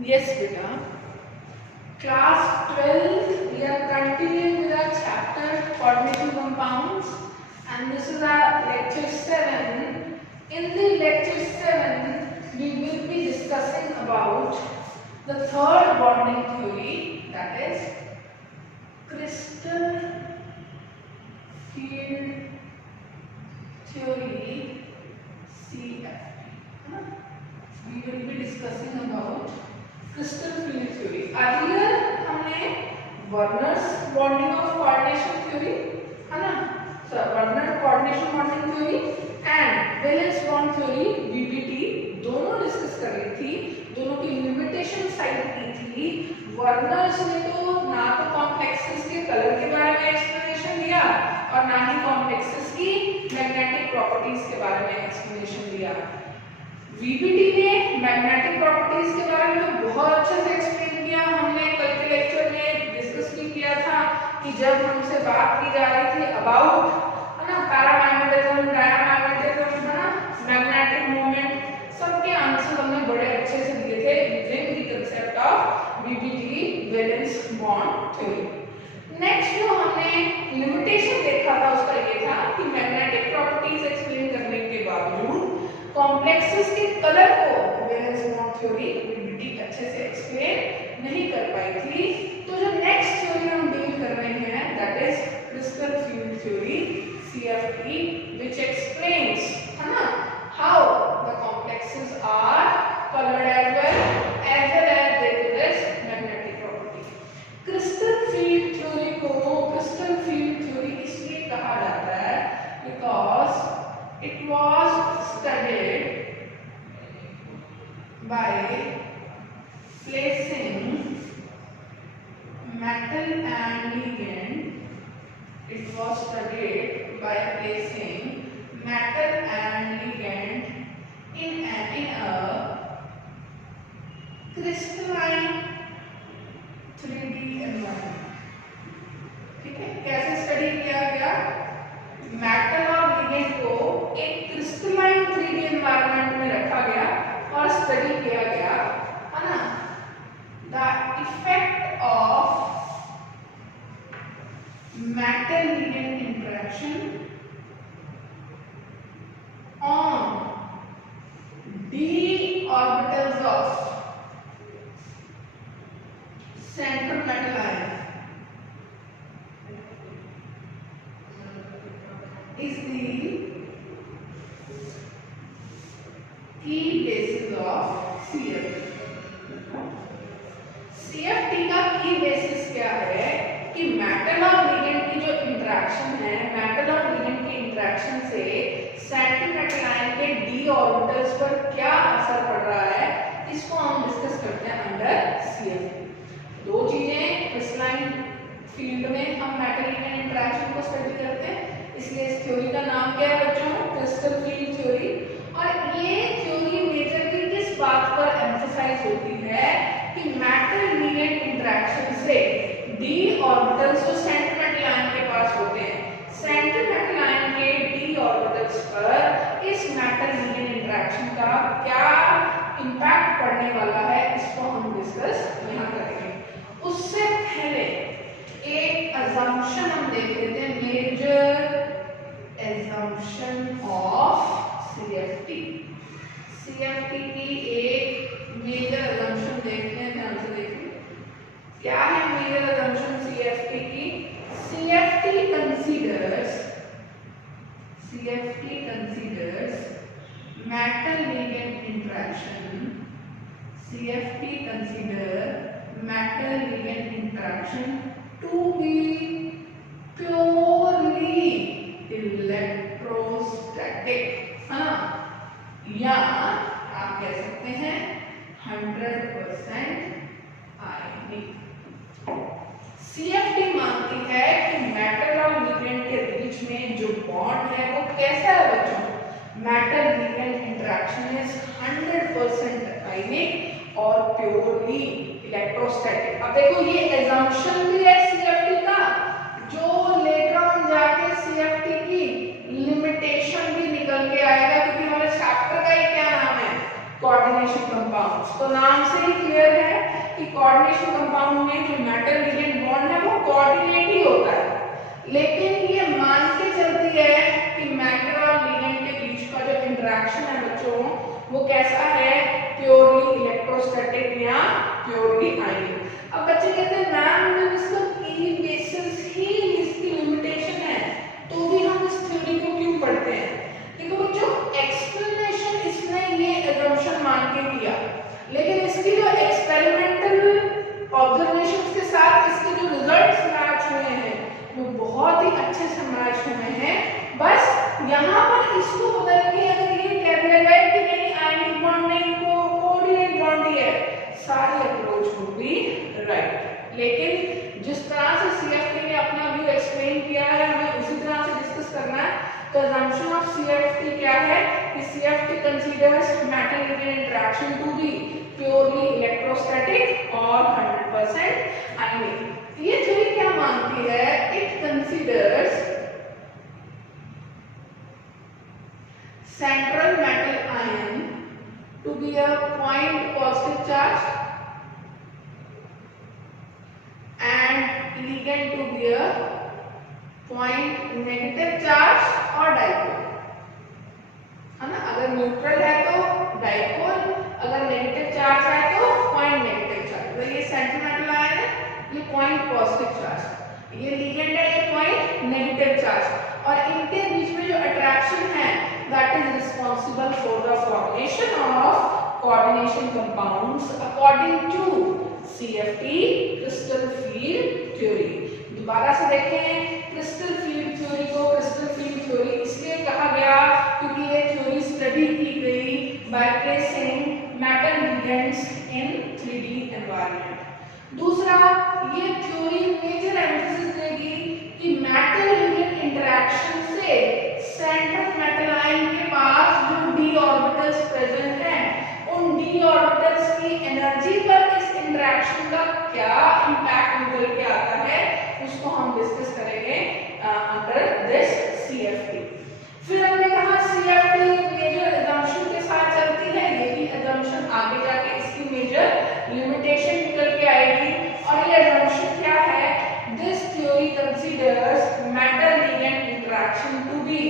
Yes, beta. Class 12, we are continuing with our chapter coordination compounds, and this is our lecture 7. In the lecture 7, we will be discussing about the third bonding theory, that is crystal field theory, CFT. We will be discussing about crystal field theory. Earlier हमने Werner's bonding of coordination theory है ना, Werner coordination bonding theory and valence bond theory VBT दोनों discuss कर रही थी। दोनों की limitation side की थी। वर्नर्स ने तो ना तो कॉम्प्लेक्सेस के कलर के बारे में एक्सप्लेनेशन दिया और ना ही कॉम्प्लेक्सेस की मैग्नेटिक प्रॉपर्टीज के बारे में एक्सप्लेनेशन दिया। वीबीटी ने मैग्नेटिक प्रॉपर्टीज के बारे में बहुत अच्छे से एक्सप्लेन किया। हमने कल के लेक्चर में डिस्कस भी किया था कि जब हमसे बात की जा रही थी अबाउट है ना पैरामैग्नेटिज्म, डायमैग्नेटिज्म, है ना मैग्नेटिक मोमेंट, सबके आंसर हमने बड़े अच्छे से दिए थे using the concept of VBT valence bond theory. Next जो हमने लिमिटेशन देखा था उसका ये था कि मैग्नेटिक प्रॉपर्टीज एक्सप्लेन करने के बावजूद कॉम्प्लेक्सेस के कलर को वैलेंस बॉन्ड थ्योरी वीबीटी अच्छे से एक्सप्लेन नहीं कर पाई थी। तो जो नेक्स्ट थ्योरी हम डील कर रहे हैं that is crystal field theory, CFT, which explains है ना how the complexes are coloured as well as they poses magnetic property. Crystal field theory को क्रिस्टल फील्ड थ्योरी इसलिए कहा जाता है because it was studied by placing metal and ligand. It was studied by placing metal and ligand in a crystalline 3D environment. ठीक है, कैसे study किया गया? मेटल और लिगेंड को एक क्रिस्टलाइन 3D एनवायरनमेंट में रखा गया और स्टडी किया गया है ना the effect of metal ligand interaction on d orbitals of central metal ion is the key basis of CFT. CFT का की बेसिस क्या है कि मेटल और लिगेंड की जो इंटरेक्शन है, मेटल और लिगेंड की इंटरेक्शन से सेंट्रल मेटल आयन के d ऑर्बिटल्स पर क्या असर पड़ रहा है, इसको हम डिस्कस करते हैं अंडर CFT। दो चीजें क्रिस्टलाइन फील्ड में हम मेटल लिगेंड इंटरेक्शन को स्टडी करते हैं, इसलिए इस थ्योरी का नाम क्या है बच्चों? Crystal field theory. और ये थ्योरी मेजरली किस बात पर एम्फसाइज होती है कि मेटल लिगेंड इंटरेक्शन से d ऑर्बिटल्स जो सेंट्रल मेटल आयन के पास होते हैं, सेंट्रल मेटल आयन के d ऑर्बिटल्स पर इस मेटल लिगेंड इंटरेक्शन का क्या इंपैक्ट पड़ने वाला है, इसको हम डिस्कस यहाँ करेंगे। उससे पहले एक अजम्पशन हम देख लेते हैं, major assumption of CFT। CFT की एक मेजर assumption देखते हैं, ध्यान से देखिए क्या है मेजर assumption CFT की। CFT considers metal ligand interaction, CFT consider metal ligand interaction to be purely electrostatic, हाँ, या आप कह सकते हैं 100% आयनिक। CFT मानती है कि मेटल और लिगेंड के बीच में जो बॉन्ड है वो कैसा है बच्चों? मेटल लिगेंड इंटरेक्शन इज 100% आयनिक और प्योरली इलेक्ट्रोस्टैटिक। अब देखो ये assumption भी है CFT का, जो लेटर ऑन जाके CFT की लिमिटेशन भी निकल के आएगा, क्योंकि हमारे चैप्टर का ही क्या नाम है? Coordination compounds. तो नाम से ही क्लियर है कि कोऑर्डिनेशन कंपाउंड में जो मेटल लिगेंड बॉन्ड है वो कोऑर्डिनेट ही होता है, लेकिन ये मान के चलती है कि मेटल और लिगेंड के बीच का जो इंटरेक्शन है बच्चों वो कैसा है, प्योरली इलेक्ट्रोस्टैटिक या प्योरली आयनिक। अब बच्चे कहते हैं मैम जब इसका की बेसिस ही इसकी लिमिटेशन है तो भी हम इस थ्योरी को क्यों पढ़ते हैं? देखो बच्चों, एक्सप्लेनेशन इसने ये assumption मान के किया, लेकिन इसकी जो एक्सपेरिमेंटल ऑब्जर्वेशंस के साथ इसके जो रिजल्ट्स मैच हुए हैं वो बहुत ही अच्छे से मैच हुए हैं। बस यहाँ पर इसको बदल के अगर ये कह दिया जाए कि नहीं आयनिक बॉन्ड नहीं कोऑर्डिनेट बॉन्ड ही है, सारी अप्रोच होगी राइट। लेकिन जिस तरह से सीएफटी ने अपना व्यू एक्सप्लेन किया है हमें उसी तरह से डिस्कस करना है। तो assumption of CFT क्या है कि CFT considers metal ligand interaction to be purely electrostatic और 100% ionic। ये थ्योरी क्या मानती है? It considers central metal ion to be a point positive charge and ligand to be a point negative charge और dipole, है ना। अगर neutral है तो डाइपोल, अगर नेगेटिव चार्ज है तो पॉइंट नेगेटिव चार्ज। तो ये सेंट्रल मेटल आयन है, ये पॉइंट पॉजिटिव चार्ज, ये लिगेंड है, ये पॉइंट नेगेटिव चार्ज, और इनके बीच में जो अट्रैक्शन है that is responsible for the formation of coordination compounds according to CFT crystal field theory. दोबारा से देखें क्रिस्टल फील्ड थ्योरी को क्रिस्टल फील्ड थ्योरी इसलिए कहा गया क्योंकि ये थ्योरी स्टडी की गई by placing metal ligands in 3D environment. दूसरा, ये थ्योरी मेजर एम्फेसिस देगी कि मेटल लिगेंड इंटरेक्शन से सेंट्रल मेटल आयन के पास जो d ऑर्बिटल्स प्रेजेंट हैं उन d ऑर्बिटल्स की एनर्जी पर इस इंटरेक्शन का क्या इंपैक्ट निकल के आता है उसको हम डिस्कस करेंगे अंडर दिस CFT। फिर हमने कहा CFT मेजर assumption के साथ चलती है, यही assumption आगे जाके इसकी मेजर लिमिटेशन निकल के आएगी। और ये assumption क्या है? This theory considers metal ligand interaction to be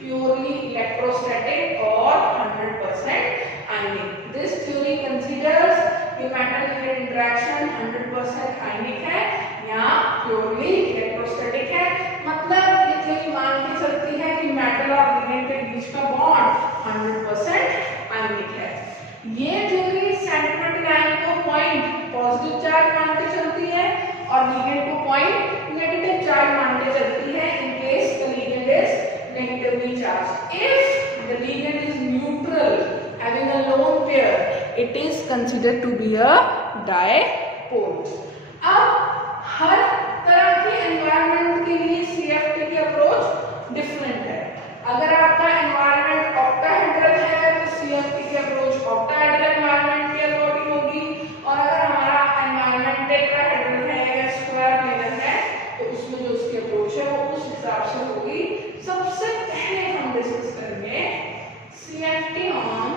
purely electrostatic or 100% ionic। This theory considers कि metal ligand interaction 100% ionic है या प्योरली इलेक्ट्रोस्टैटिक है। मतलब ये थ्योरी मान के चलती है कि मेटल और लिगेंड के बीच का बॉन्ड 100% आयनिक है। ये थ्योरी सेंट्रल मेटल आयन को पॉइंट पॉजिटिव चार्ज मान के चलती है और लिगेंड को पॉइंट नेगेटिव चार्ज मान के चलती है in case the ligand is negatively charged. If the ligand is neutral having a lone pair it is considered to be a dipole। अब हर तरह के एनवायरनमेंट के लिए CFT की अप्रोच डिफरेंट है। अगर आपका एनवायरनमेंट ऑक्टाहेड्रल है तो CFT की अप्रोच ऑक्टाहेड्रल एनवायरनमेंट के अकॉर्डिंग होगी, और अगर हमारा एनवायरनमेंट टेट्राहेड्रल है या स्क्वायर लेवल है तो उसमें जो उसकी अप्रोच है वो उस हिसाब से होगी। सबसे पहले हम डिस्कस करेंगे CFT on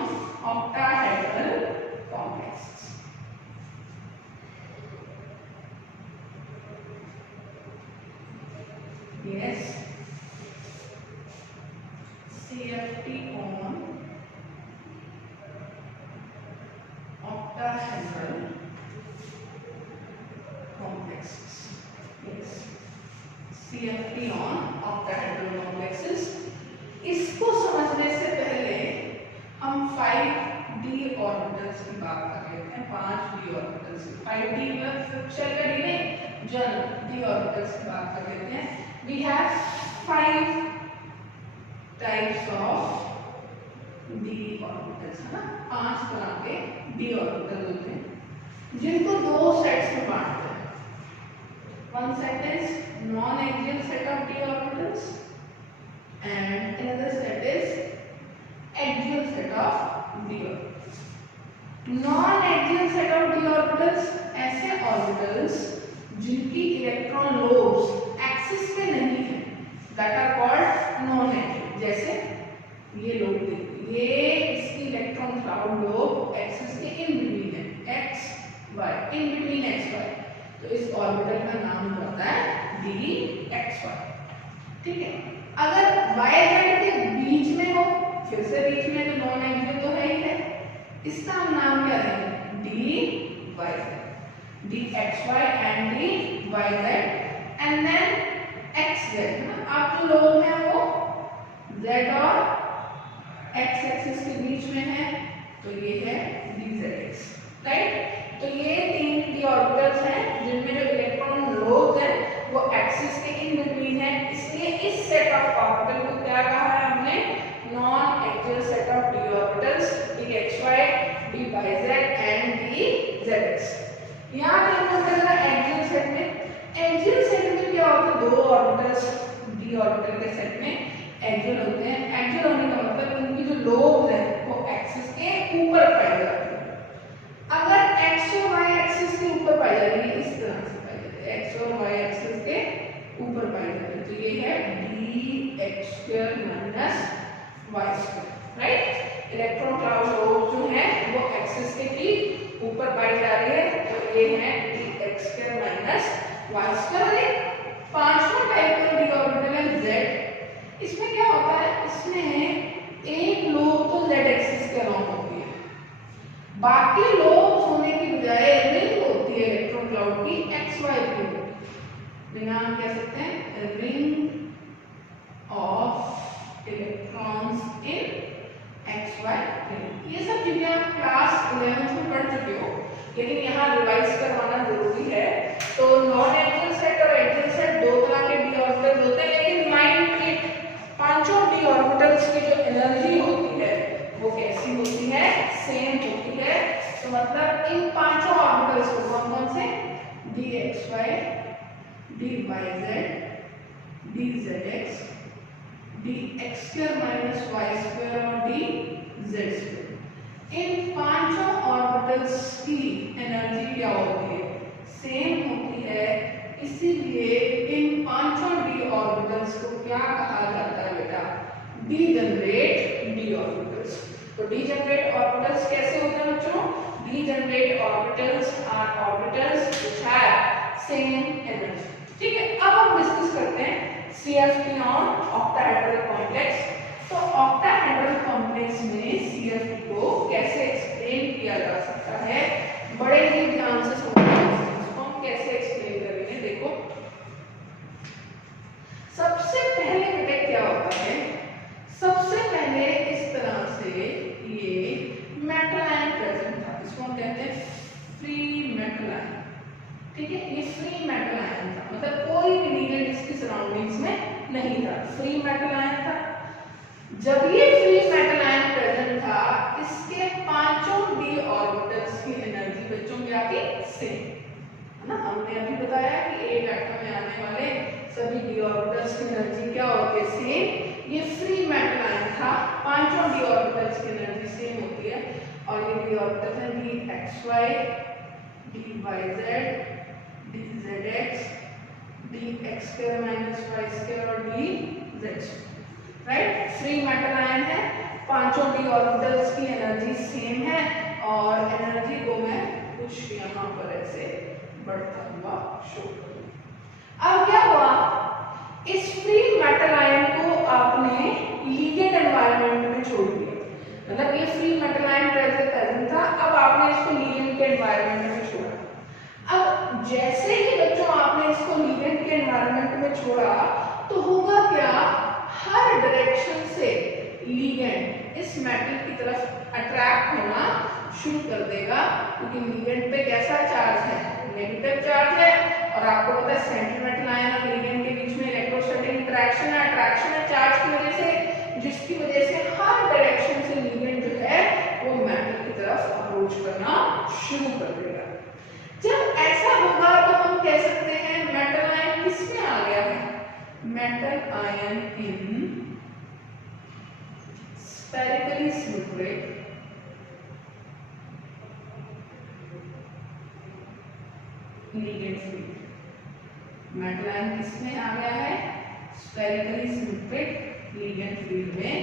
octahedral complexes. Yes, CFT on octahedral complexes। Yes, CFT on octahedral complexes। इसको समझने से पहले हम 5d ऑर्बिटल्स की बात कर लेते हैं। 5d ऑर्बिटल्स, 5d मतलब चलेगा d नहीं, जन d ऑर्बिटल्स की बात कर लेते हैं। We have 5 types of d orbitals, है ना। 5 तरह के d ऑर्बिटल होते हैं जिनको दो सेट्स में बांटते हैं। One set is non-axial set of d orbitals and another set is axial set of d orbitals। Non-axial set of d orbitals ऐसे ऑर्बिटल्स जिनकी इलेक्ट्रॉन लोब्स एक्सिस पे नहीं है, that are called non axial. जैसे ये lobe देखो, ये इसकी इलेक्ट्रॉन क्लाउड लोब एक्सिस के इन बिटवीन है, X Y, in between X Y, तो इस ऑर्बिटल का नाम होता है डी एक्स वाई। ठीक है, अगर वाई जेड के बीच में हो, फिर से बीच में तो नॉन एक्सियल तो है ही है, इसका हम नाम क्या देंगे, D Y Z, D X Y and D Y Z and then X Z. अब जो लोब है वो जेड और एक्स एक्सिस के बीच में है, तो ये है dz, राइट। तो ये तीन डी ऑर्बिटल्स हैं जिनमें जो इलेक्ट्रॉन लोब्स हैं वो एक्सिस के इन बिटवीन है, इसलिए इस सेट ऑफ ऑर्बिटल को क्या कहा है हमने, non axial set of D orbitals, dxy, dyz and dzx। यहाँ पे हम करेंगे एक्सियल सेट में, एक्सियल सेट में क्या होता है, दो ऑर्बिटल्स डी ऑर्बिटल के सेट में एक्सियल होते हैं। एक्सियल होने का मतलब उनकी जो लोब्स हैं वो एक्सिस के ऊपर पाई जाती है। अगर एक्स और वाई एक्सिस के ऊपर पाई जा रही है, इस तरह से पाई जाती है, एक्स और वाई एक्सिस के ऊपर पाई जा रही है, तो ये है dx² - y², right. Electron cloud lobe जो है वो एक्सिस के ठीक ऊपर पाई जा रही है, तो ये है dx² - y²। पांचवा टाइप का डी ऑर्बिटल है z। इसमें क्या होता है, इसमें एक लोब तो z एक्सिस के अलोंग होती है, बाकी लोब्स होने की बजाय रिंग होती है इलेक्ट्रॉन क्लाउड की एक्स वाई की, नाम कह सकते हैं ring of electrons in X Y ring. ये सब चीजें आप क्लास 11 में पढ़ चुके हो, लेकिन यहाँ रिवाइज करवाना जरूरी है। तो नॉन एक्सियल सेट और एक्सियल सेट दो तरह के डी ऑर्बिटल्स होते हैं, लेकिन माइंड के पांचों डी ऑर्बिटल्स की जो एनर्जी होती है वो कैसी होती है, सेम होती है। तो मतलब इन पांचों ऑर्बिटल्स को कौन कौन से, dxy, dyz, dzx, dx² - y² और dz², इन पांचों ऑर्बिटल्स की एनर्जी क्या होती है, सेम होती है। इसीलिए इन पांचों डी ऑर्बिटल्स को क्या कहा जाता है बेटा, डीजेनरेट डी ऑर्बिटल्स। तो डीजेनरेट ऑर्बिटल्स कैसे होते हैं बच्चों, degenerate orbitals are orbitals which have same energy. ठीक है, अब हम डिस्कस करते हैं CFT ऑन ऑक्टाहेड्रल कॉम्प्लेक्स। तो ऑक्टाहेड्रल कॉम्प्लेक्स में CFT को कैसे एक्सप्लेन किया जा सकता है, बड़े ही ध्यान से समझना, इसको हम कैसे एक्सप्लेन करेंगे। देखो, सबसे पहले बेटे क्या होता है, सबसे पहले इस तरह से ये मेटल आयन प्रेजेंट था, इसको हम कहते हैं फ्री मेटल आयन। ठीक है, ये फ्री मेटल आयन था, मतलब कोई भी लीगेंड इसकी सराउंडिंग्स में नहीं था, फ्री मेटल आयन था। जब ये फ्री मेटल आयन प्रेजेंट था, इसके पांचों डी ऑर्बिटल्स की एनर्जी बच्चों क्या थी, सेम है ना। हमने अभी बताया कि एक एटम में आने वाले सभी डी ऑर्बिटल्स की एनर्जी क्या होती है, सेम। ये फ्री मेटल आयन था, पांचों डी ऑर्बिटल्स की एनर्जी सेम होती है, और ये डी ऑर्बिटल है dxy, dyz, dzx, dx² - y² और dz, right. Free metal ion है, पांचों डी ऑर्बिटल्स की एनर्जी सेम है, और एनर्जी को मैं कुछ यहाँ पर ऐसे बढ़ता हुआ शो करूँ। अब क्या हुआ, इस फ्री मेटल आयन को आपने लीगेंड एनवायरनमेंट में छोड़ दिया, मतलब ये फ्री मेटल आयन प्रेजेंट था, अब आपने इसको लीगेंड के एनवायरनमेंट में छोड़ा। अब जैसे ही बच्चों आपने इसको लीगेंड के एनवायरनमेंट में छोड़ा, तो होगा क्या, हर डायरेक्शन से लीगेंड इस मेटल की तरफ अट्रैक्ट होना शुरू कर देगा, क्योंकि लीगेंड पे कैसा चार्ज है, नेगेटिव चार्ज है, और आपको पता है सेंट्रल मेटल आयन और लीगेंड के बीच में इलेक्ट्रोस्टैटिक इंटरेक्शन है, अट्रैक्शन है चार्ज की वजह से, जिसकी वजह से हर डायरेक्शन से लीगेंड जो है वो मेटल की तरफ अप्रोच करना शुरू कर देगा। जब ऐसा होगा तो हम कह सकते हैं मेटल आयन किसमें आ गया है, मेटल आयन इन spherically symmetric ligand field. Metal ion किसमें आ गया है, स्फेरिकली सिमेट्रिक लीगेंड फील्ड में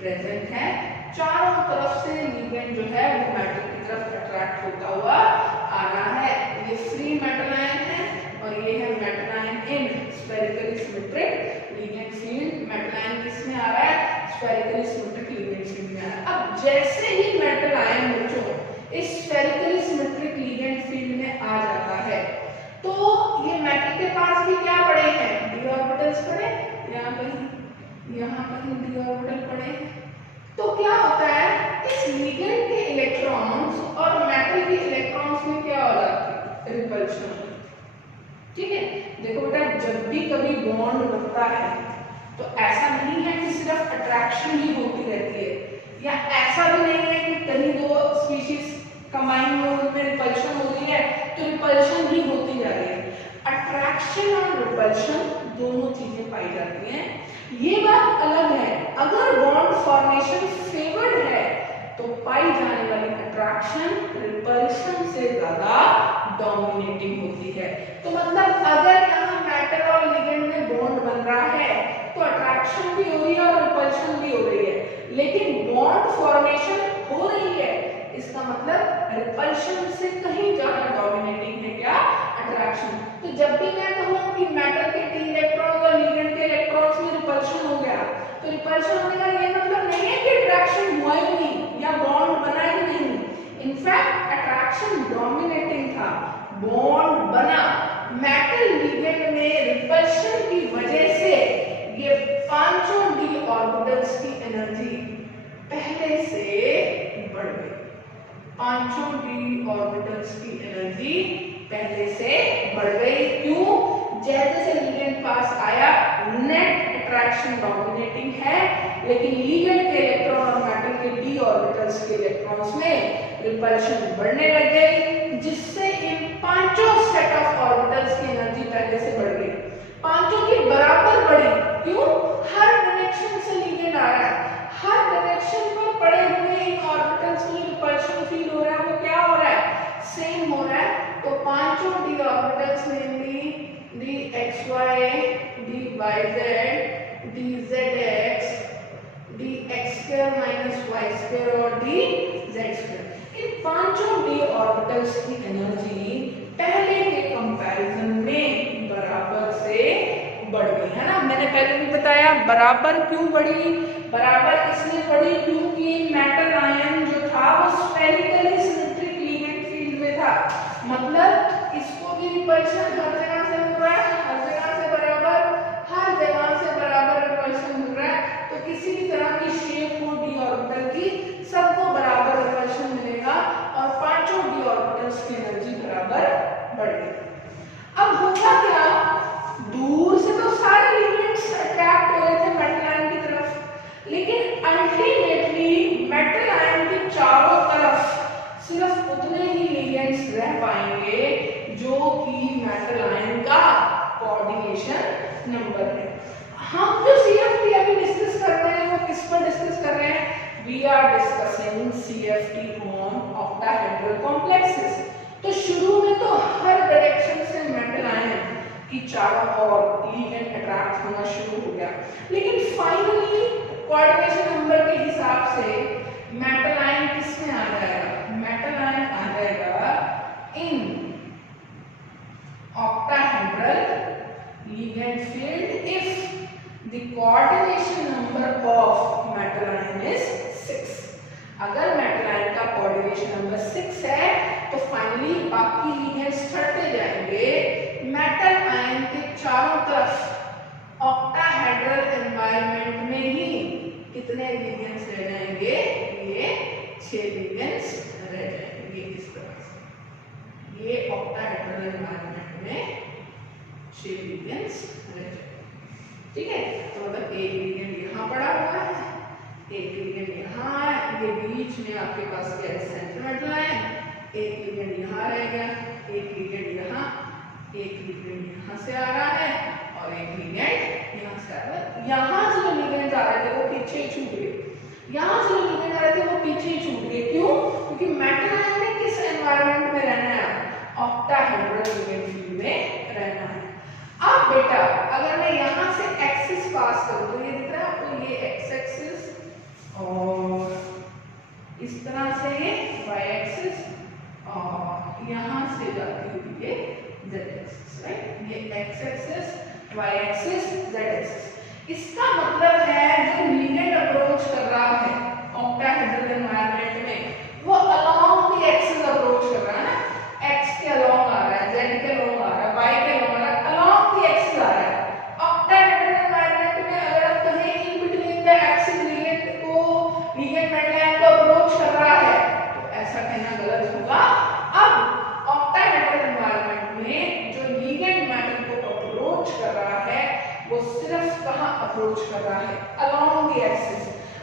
प्रेजेंट है। चारों तरफ से लिगेंड जो है वो मेटल की तरफ अट्रैक्ट होता हुआ आ रहा है। ये फ्री मेटल आयन है और ये है मेटल आयन इन spherically symmetric ligand field. Metal ion किसमें आ रहा है? स्फेरिकली सिमेट्रिक लिगेंड फील्ड में आ रहा है। अब जैसे ही मेटल आयन बच्चों इस स्फेरिकली सिमेट्रिक लिगेंड फील्ड में आ जाता है तो ये मेटल के पास भी क्या पड़े हैं? डी ऑर्बिटल्स पड़े, यहाँ कहीं डी ऑर्बिटल पड़े। तो क्या होता है, इस लिगेंड के इलेक्ट्रॉन्स और मेटल के इलेक्ट्रॉन्स में क्या हो जाती है? रिपल्शन। ठीक है, देखो बेटा, जब भी कभी बॉन्ड बनता है तो ऐसा नहीं है कि सिर्फ अट्रैक्शन ही होती रहती है, या ऐसा भी नहीं है कि कहीं दो स्पीशीज कंबाइन हुए उनमें रिपल्शन हो रही है तो रिपल्शन ही होती जा रही है। अट्रैक्शन और रिपल्शन दोनों चीजें पाई जाती हैं। ये बात अलग है, अगर बॉन्ड फॉर्मेशन फेवर्ड है तो पाई जाने वाली अट्रैक्शन रिपल्शन से ज्यादा डोमिनेटिंग होती है। तो मतलब अगर यहाँ मेटल और लिगेंड में बॉन्ड बन रहा है तो अट्रैक्शन भी हो रही है और रिपल्शन भी हो रही है, लेकिन बॉन्ड फॉर्मेशन हो रही है, इसका मतलब रिपल्शन से कहीं ज्यादा डोमिनेटिंग है क्या? अट्रैक्शन। तो जब भी मैं कहूं कि मेटल के टी इलेक्ट्रॉन और लिगेंड के इलेक्ट्रॉन्स में रिपल्शन हो गया तो रिपल्शन होने का ये मतलब नहीं है कि अट्रैक्शन हुआ ही नहीं या बॉन्ड बना ही नहीं। इनफैक्ट अट्रैक्शन डोमिनेटिंग था, बॉन्ड बना। मेटल लिगेंड में रिपल्शन की वजह से ये पांचों डी ऑर्बिटल्स की एनर्जी पहले से बढ़ गई। पांचों डी ऑर्बिटल्स की एनर्जी पहले से बढ़ गई। क्यों? जैसे लिगेंड पास आया नेट अट्रैक्शन डोमिनेटिंग है, लेकिन लिगेंड के इलेक्ट्रॉन और मेटल के डी ऑर्बिटल्स के इलेक्ट्रॉन्स में रिपल्शन बढ़ने लग गई, जिससे इन पांचों सेट ऑफ ऑर्बिटल्स की एनर्जी पहले से बढ़ गई। पांचों की बराबर बढ़ी। क्यों? हर डायरेक्शन से लिगेंड आ रहा है, हर डायरेक्शन में पड़े हुए इन ऑर्बिटल्स में रिपल्शन फील हो रहा है, वो क्या हो रहा है? सेम हो रहा है। तो पांचों D orbitals namely D X Y, D Y Z, D Z X, D X square minus Y square और डी जेड स्क्वायर, इन पांचों डी ऑर्बिटल्स की एनर्जी पहले के कंपैरिजन में बराबर से बढ़ गई है ना। मैंने पहले भी बताया बराबर क्यों बढ़ी। बराबर इसलिए बढ़ी क्योंकि मेटल आयन जो था वो स्फेरिकली सिमेट्रिक लिगेंड फील्ड में था, मतलब इसको भी रिपल्शन हर जगह से हो रहा है, हर जगह से बराबर, हर जगह से बराबर रिपल्शन हो रहा है। तो किसी भी तरह की शेप हो डी ऑर्बिटल की, सबको बराबर रिपल्शन मिलेगा और पांचों डी ऑर्बिटल्स की एनर्जी बराबर बढ़ गई। अब होगा क्या, दूर से तो सारे लिगेंड्स अट्रैक्ट हो रहे थे मेटल आयन की तरफ, लेकिन अल्टीमेटली मेटल आयन के चारों तरफ सिर्फ उतने ही लिगेंड्स रह पाएंगे जो कि मेटल आयन का कोऑर्डिनेशन नंबर है। हम जो CFT अभी डिस्कस कर रहे हैं वो किस पर डिस्कस कर रहे हैं? We are discussing CFT on octahedral complexes. तो शुरू में तो हर डायरेक्शन से मेटल आयन की चारों ओर लिगेंड अट्रैक्ट होना शुरू हो गया, लेकिन फाइनली कोऑर्डिनेशन नंबर के हिसाब से मेटल आयन किस में आ जाएगा? मेटल आयन आ जाएगा इन octahedral ligand field if the coordination number of metal ion is 6। अगर मेटल आयन का कोऑर्डिनेशन नंबर 6 है तो फाइनली बाकी लिगेंड्स छटते जाएंगे। मेटल आयन के चारों तरफ ऑक्टाहेड्रल एनवायरनमेंट में ही कितने लिगेंड्स रह जाएंगे? ये 6 लिगेंड्स रह जाएंगे। इस तरह से ये ऑक्टाहेड्रल एनवायरनमेंट में 6 लिगेंड्स रह जाएंगे। ठीक है, तो मतलब एक लिगेंड यहाँ पड़ा हुआ है, एक लिगेंड यहाँ है, ये बीच में आपके पास क्या है? Centre metal ion. एक लिगेंड यहाँ रह गया, एक लिगेंड यहाँ, एक लिगेंड यहाँ से आ रहा है और एक लिगेंड यहाँ से आ रहा है। यहाँ से जो लिगेंड आ रहे थे वो पीछे ही छूट गए, यहाँ से जो लिगेंड आ रहे थे वो पीछे ही छूट गए। क्यों? क्योंकि मेटल आयन ने किस एनवायरनमेंट में रहना है? ऑक्टाहेड्रल लिगेंड फील्ड में रहना है। अब बेटा अगर मैं यहाँ से एक्सिस पास करूँ तो ये दिख रहा है आपको, ये एक्स एक्सिस इस तरह से ये y एक्सिस और यहाँ से जाती हुई ये z एक्सिस, राइट। ये x axis, y axis, z axis. इसका मतलब है जो लिगेंड अप्रोच कर रहा है ऑक्टाहेड्रल एनवायरनमेंट में वो अलोंग द एक्सिस अप्रोच कर रहा है ना, x के अलोंग आ रहा है, z के अलोंग आ रहा है, y के अलोंग आ रहा है, अलोंग द एक्सिस आ रहा है। ऑक्टाहेड्रल एनवायरनमेंट में अगर आप कहें in between the axis ligand को लिगेंड मेटलाइन को अप्रोच कर रहा है तो ऐसा कहना गलत होगा। अब ऑक्टाहेड्रल एनवायरनमेंट में जो लिगेंड मेटल को अप्रोच कर रहा है वो सिर्फ कहां अप्रोच कर रहा है, along the axis.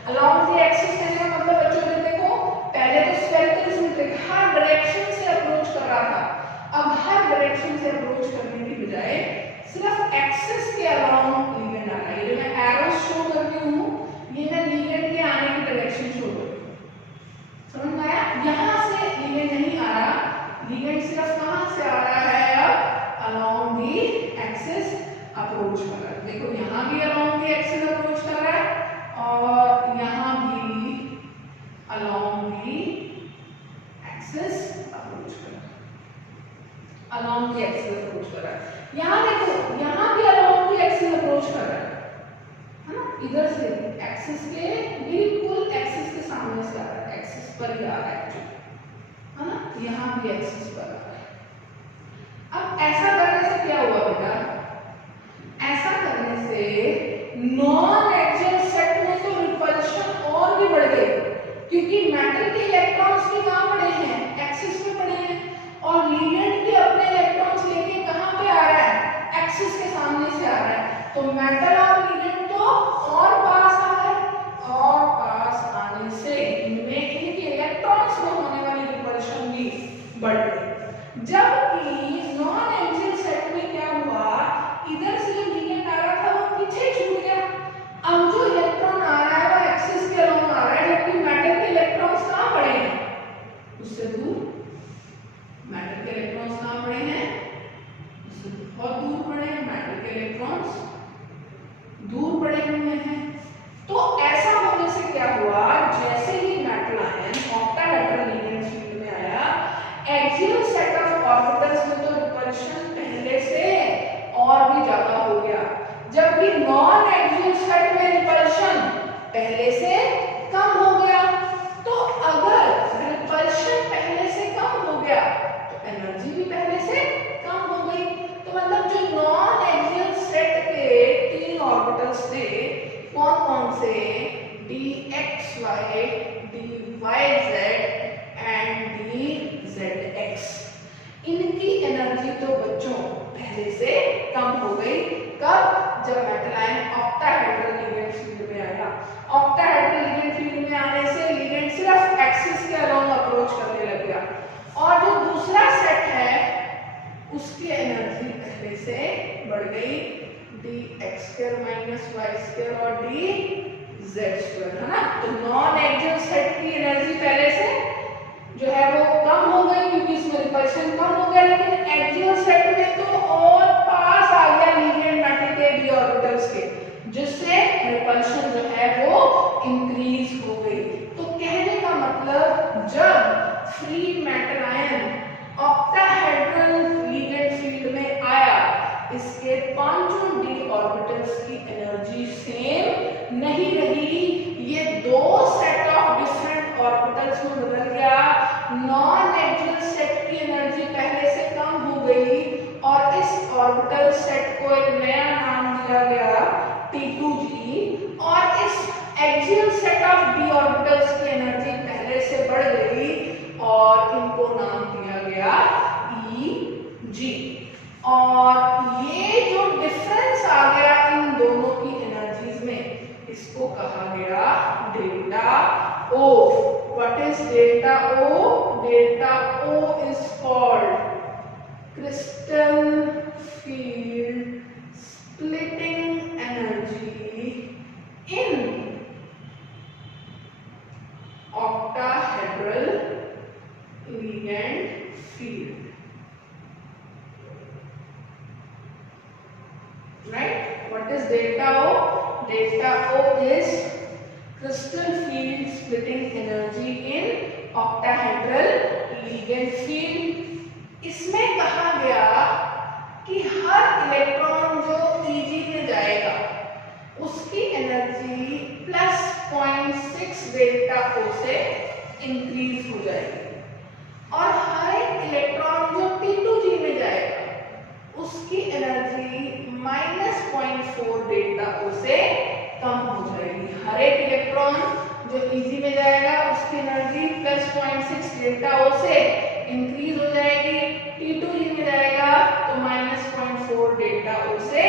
Along the axis कहने का मतलब बच्चों ने देखो पहले तो स्फेरिकल सिमेट्रिक हर डायरेक्शन से अप्रोच कर रहा था, अब हर डायरेक्शन से अप्रोच करने की बजाय सिर्फ एक्सिस के अलोंग लिगेंड आ रहा है। ये जो मैं एरोस शो कर रही हूं ये मैं लिगेंड के आने की डायरेक्शन शो कर रही हूं, समझ में आया। यहां से लिगेंड नहीं आ रहा, लिगेंड सिर्फ कहां से आ रहा है, अब अलोंग द एक्सिस अप्रोच कर रहा है। देखो यहाँ भी अलोंग द एक्सिस अप्रोच कर रहा है और यहाँ भी अलोंग द एक्सिस अप्रोच कर रहा है, अलोंग द एक्सिस अप्रोच कर रहा है। यहाँ देखो यहाँ भी अलोंग द एक्सिस अप्रोच कर रहा है ना, इधर से एक्सिस के बिल्कुल एक्सिस के सामने से आ रहा है, एक्सिस पर ही आ रहा है एक्चुअली, है ना, यहाँ भी एक्सिस पर आ रहा है। अब ऐसा करने से क्या हुआ बेटा, ऐसा करने से नॉन एक्सियल सेट में तो रिपल्शन और भी बढ़ गई क्योंकि मेटल के इलेक्ट्रॉन्स भी कहां पड़े हैं, एक्सिस में पड़े हैं और लिगेंड के अपने इलेक्ट्रॉन्स लेके कहां पे आ रहा है, एक्सिस के सामने से आ रहा है। तो मेटल और लिगेंड तो और पास आ रहा है और पास आने से इनमें इनके इलेक्ट्रॉन्स में होने वाली रिपल्शन भी बढ़ गई। जबकि नॉन एक्सियल सेट में क्या हुआ, इधर से जो लिगेंड आ रहा था वो पीछे छूट गया, अब जो इलेक्ट्रॉन आ रहा है वो एक्सिस के अलोंग आ रहा है, जबकि मेटल के इलेक्ट्रॉन्स कहां पड़े हैं, उससे दूर। मेटल के इलेक्ट्रॉन्स कहां पड़े हैं, उससे बहुत दूर पड़े हैं, मेटल के इलेक्ट्रॉन्स दूर पड़े हुए हैं। तो ऐसा होने से क्या हुआ, जैसे ही metal ion octahedral ligand field में आया, एक्सियल सेट ऑफ ऑर्बिटल्स में तो रिपल्शन पहले से और भी ज्यादा हो गया, जबकि नॉन एक्सियल सेट में रिपल्शन पहले से कम हो गया। तो अगर रिपल्शन पहले से कम हो गया तो एनर्जी भी पहले से कम हो गई। तो मतलब जो नॉन एक्सियल सेट के 3 ऑर्बिटल्स थे कौन कौन से, dxy, dyz एंड dzx, इनकी एनर्जी तो बच्चों पहले से कम हो गई। कब, जब metal ion octahedral ligand field में आया। ऑक्टाहेड्रल लिगेंड फील्ड में आने से लिगेंड सिर्फ एक्सिस के अलोंग अप्रोच करने लग गया और जो दूसरा सेट है उसकी एनर्जी पहले से बढ़ गई, dx² - y² और dz², है ना। तो नॉन एक्सियल सेट की एनर्जी पहले से जो है वो कम हो गई क्योंकि इसमें रिपल्शन कम हो गया, लेकिन एक्सियल सेट में तो और पास आ गया लिगेंड मेटल के d ऑर्बिटल्स के, जिससे रिपल्शन जो है वो इंक्रीज हो गई। तो कहने का मतलब जब free metal ion octahedral ligand field में आया, इसके पांचों d ऑर्बिटल्स की एनर्जी सेम नहीं रही, ये दो सेट ऑफ डिफरेंट ऑर्बिटल्स में बदल गया। नॉन एक्सियल सेट की एनर्जी पहले से कम हो गई और इस ऑर्बिटल सेट को एक नया नाम दिया गया T2g और इस axial set of d orbitals की एनर्जी पहले से बढ़ गई और इनको नाम दिया गया Eg। और ये जो डिफरेंस आ गया इन दोनों की एनर्जीज में, इसको कहा गया delta O। What is delta O? Delta O is called crystal field splitting energy in octahedral ligand field. Right? What is delta O? Delta O is crystal field splitting energy in octahedral ligand field. इसमें कहा गया कि हर electron जो Eg में जाएगा उसकी energy +0.6 delta O से increase हो जाएगी और हर एक इलेक्ट्रॉन जो T2G में जाएगा उसकी एनर्जी -0.4 डेल्टा O से कम हो जाएगी। हर एक इलेक्ट्रॉन जो Eg में जाएगा उसकी एनर्जी +0.6 डेल्टा O से इंक्रीज हो जाएगी, T2G में जाएगा तो -0.4 डेल्टा O से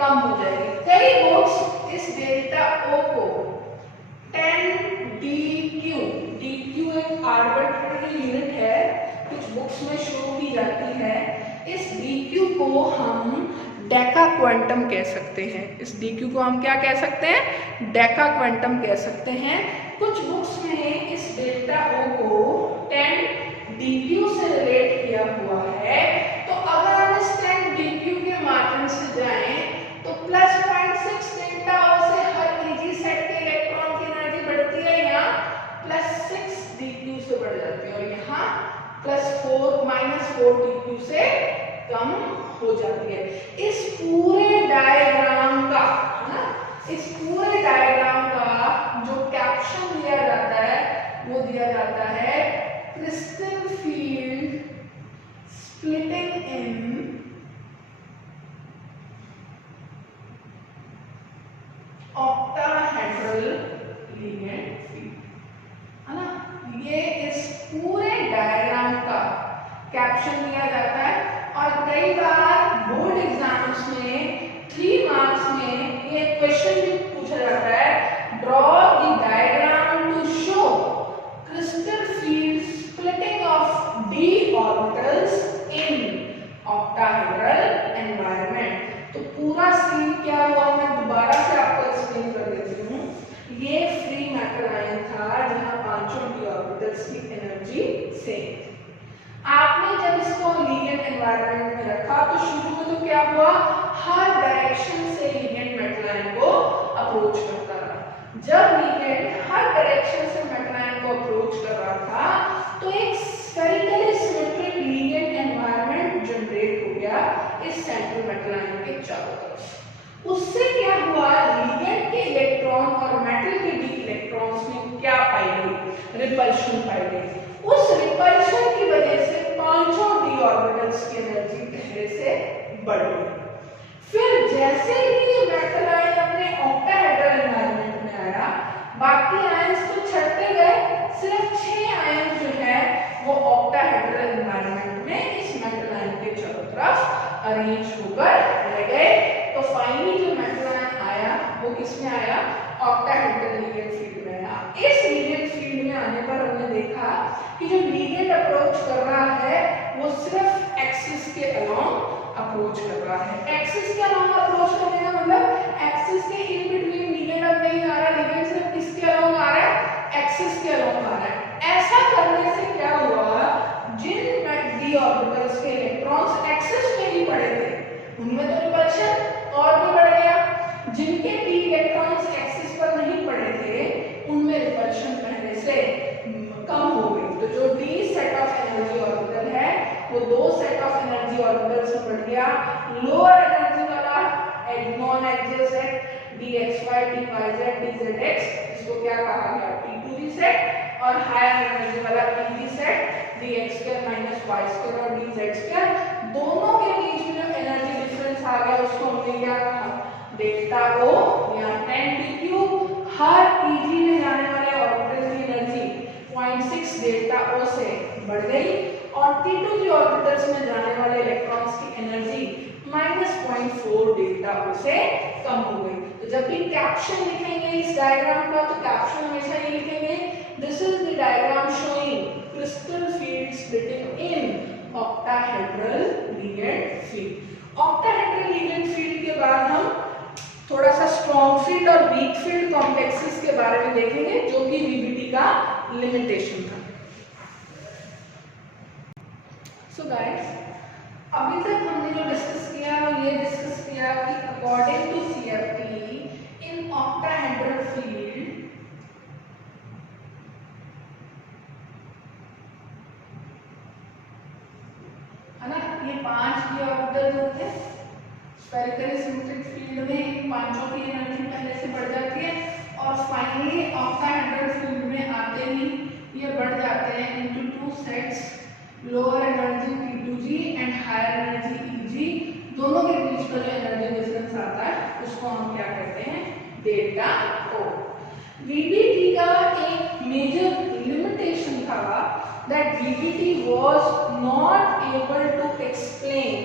कम हो जाएगी। कई बुक्स इस डेल्टा O को 10dQ, dQ एक आर्बिट्रेरी यूनिट है, कुछ बुक्स में शो की जाती है। इस dQ को हम डेका क्वांटम कह सकते हैं। इस dQ को हम क्या कह सकते हैं? डेका क्वांटम कह सकते हैं। कुछ बुक्स में इस डेल्टा O को 10dQ से रिलेट किया हुआ है। तो अगर हम इस 10dQ के माध्यम से जाएं तो +0.6 डेल्टा O से हर Eg सेट के इलेक्ट्रॉन की एनर्जी बढ़ती है, यहाँ +6dQ से बढ़ जाती है और यहाँ -4 dQ से कम हो जाती है। इस पूरे डायग्राम का इस पूरे डायग्राम का जो कैप्शन दिया जाता है वो दिया जाता है crystal field splitting in octahedral ligand field, है ना। ये इस पूरे डायग्राम का कैप्शन दिया जाता है और कई बार बोर्ड एग्जाम्स में 3 मार्क्स में ये क्वेश्चन भी पूछा जाता है, draw the diagram to show crystal field splitting of d orbitals in octahedral environment. तो पूरा सीन क्या हुआ मैं दोबारा से आपको एक्सप्लेन कर देती हूँ। ये फ्री मैटर आयन था जहां पांचों d ऑर्बिटल्स की एनर्जी सेम। आपने जब इसको लिगेंड एनवायरनमेंट में रखा तो शुरू में तो क्या हुआ, हर डायरेक्शन से लिगेंड मेटल आयन को अप्रोच करता रहा। जब लिगेंड हर डायरेक्शन से मेटल आयन को अप्रोच कर रहा था तो एक spherically symmetric ligand environment generate हो गया इस सेंट्रल मेटल आयन के चारों तरफ। उससे क्या हुआ, लिगेंड के इलेक्ट्रॉन और मेटल के डी इलेक्ट्रॉन्स में क्या पाई गई, रिपल्शन पाई गई। उस रिपल्शन की वजह से पांचों d ऑर्बिटल्स की एनर्जी पहले से बढ़ गई। फिर जैसे ही ये मेटल आयन अपने ऑक्टाहेड्रल एनवायरनमेंट में आया, बाकी आयंस तो छटते गए, सिर्फ 6 आयन जो है वो ऑक्टाहेड्रल एनवायरनमेंट में इस मेटल आयन के चारों तरफ अरेंज होकर रह गए। तो फाइनली जो मेटल आयन आया वो किसमें आया, ऑक्टाहेड्रल लिगेंड फील्ड में आया। इस लिगेंड फील्ड में आने पर हमने देखा कि जो लिगेंड अप्रोच कर रहा है वो सिर्फ एक्सिस के अलोंग अप्रोच कर रहा है। एक्सिस के अलोंग अप्रोच करने का मतलब एक्सिस के इन बिटवीन लिगेंड अब नहीं आ रहा, लिगेंड सिर्फ किसके अलोंग आ रहा है, एक्सिस के अलोंग आ रहा है। ऐसा करने से क्या हुआ, जिन d ऑर्बिटल्स के इलेक्ट्रॉन्स एक्सिस में ही पड़े थे उनमें तो रिपल्शन और भी बढ़ गया, जिनके d इलेक्ट्रॉन्स एक्सिस पर नहीं पड़े थे उनमें रिपल्शन पहले से कम हो गई। तो जो d set of energy orbital है वो 2 सेट ऑफ एनर्जी ऑर्बिटल से बढ़ गया। लोअर एनर्जी वाला non axial set dxy dyz dzx, इसको क्या कहा गया, t2g सेट, और हायर एनर्जी वाला pg सेट dx2 y2 और dz2। दोनों के बीच में जो एनर्जी डिफरेंस आ गया उसको हमने क्या कहा, डेल्टा O या 10dQ। हर Eg में जाने वाले ऑर्बिटल की एनर्जी 0.6 डेल्टा O से बढ़ गई और T2G ऑर्बिटल्स में जाने वाले इलेक्ट्रॉन्स की एनर्जी -0.4 डेल्टा O से कम हो गई। तो जब भी कैप्शन लिखेंगे इस डायग्राम का तो कैप्शन हमेशा ये लिखेंगे, this is the diagram showing crystal field splitting in octahedral ligand field. Octahedral ligand field के बाद हम थोड़ा सा स्ट्रॉन्ग फील्ड और वीक फील्ड कॉम्प्लेक्सेस के बारे में देखेंगे जो कि VBT का लिमिटेशन था। सो गाइस, अभी तक हमने जो डिस्कस किया वो ये डिस्कस किया कि according to CFT in octahedral field 5 d orbital होते हैं। स्फेरिकली सिमेट्रिक फील्ड में पांचों की एनर्जी पहले से बढ़ जाती है और फाइनली ऑक्टाहेड्रल फील्ड में आते ही ये बढ़ जाते हैं into two sets, lower energy T2G and higher energy EG। दोनों के बीच का जो एनर्जी डिफरेंस आता है उसको हम क्या कहते हैं, डेल्टा O। VBT का एक मेजर लिमिटेशन था that VBT was not able to explain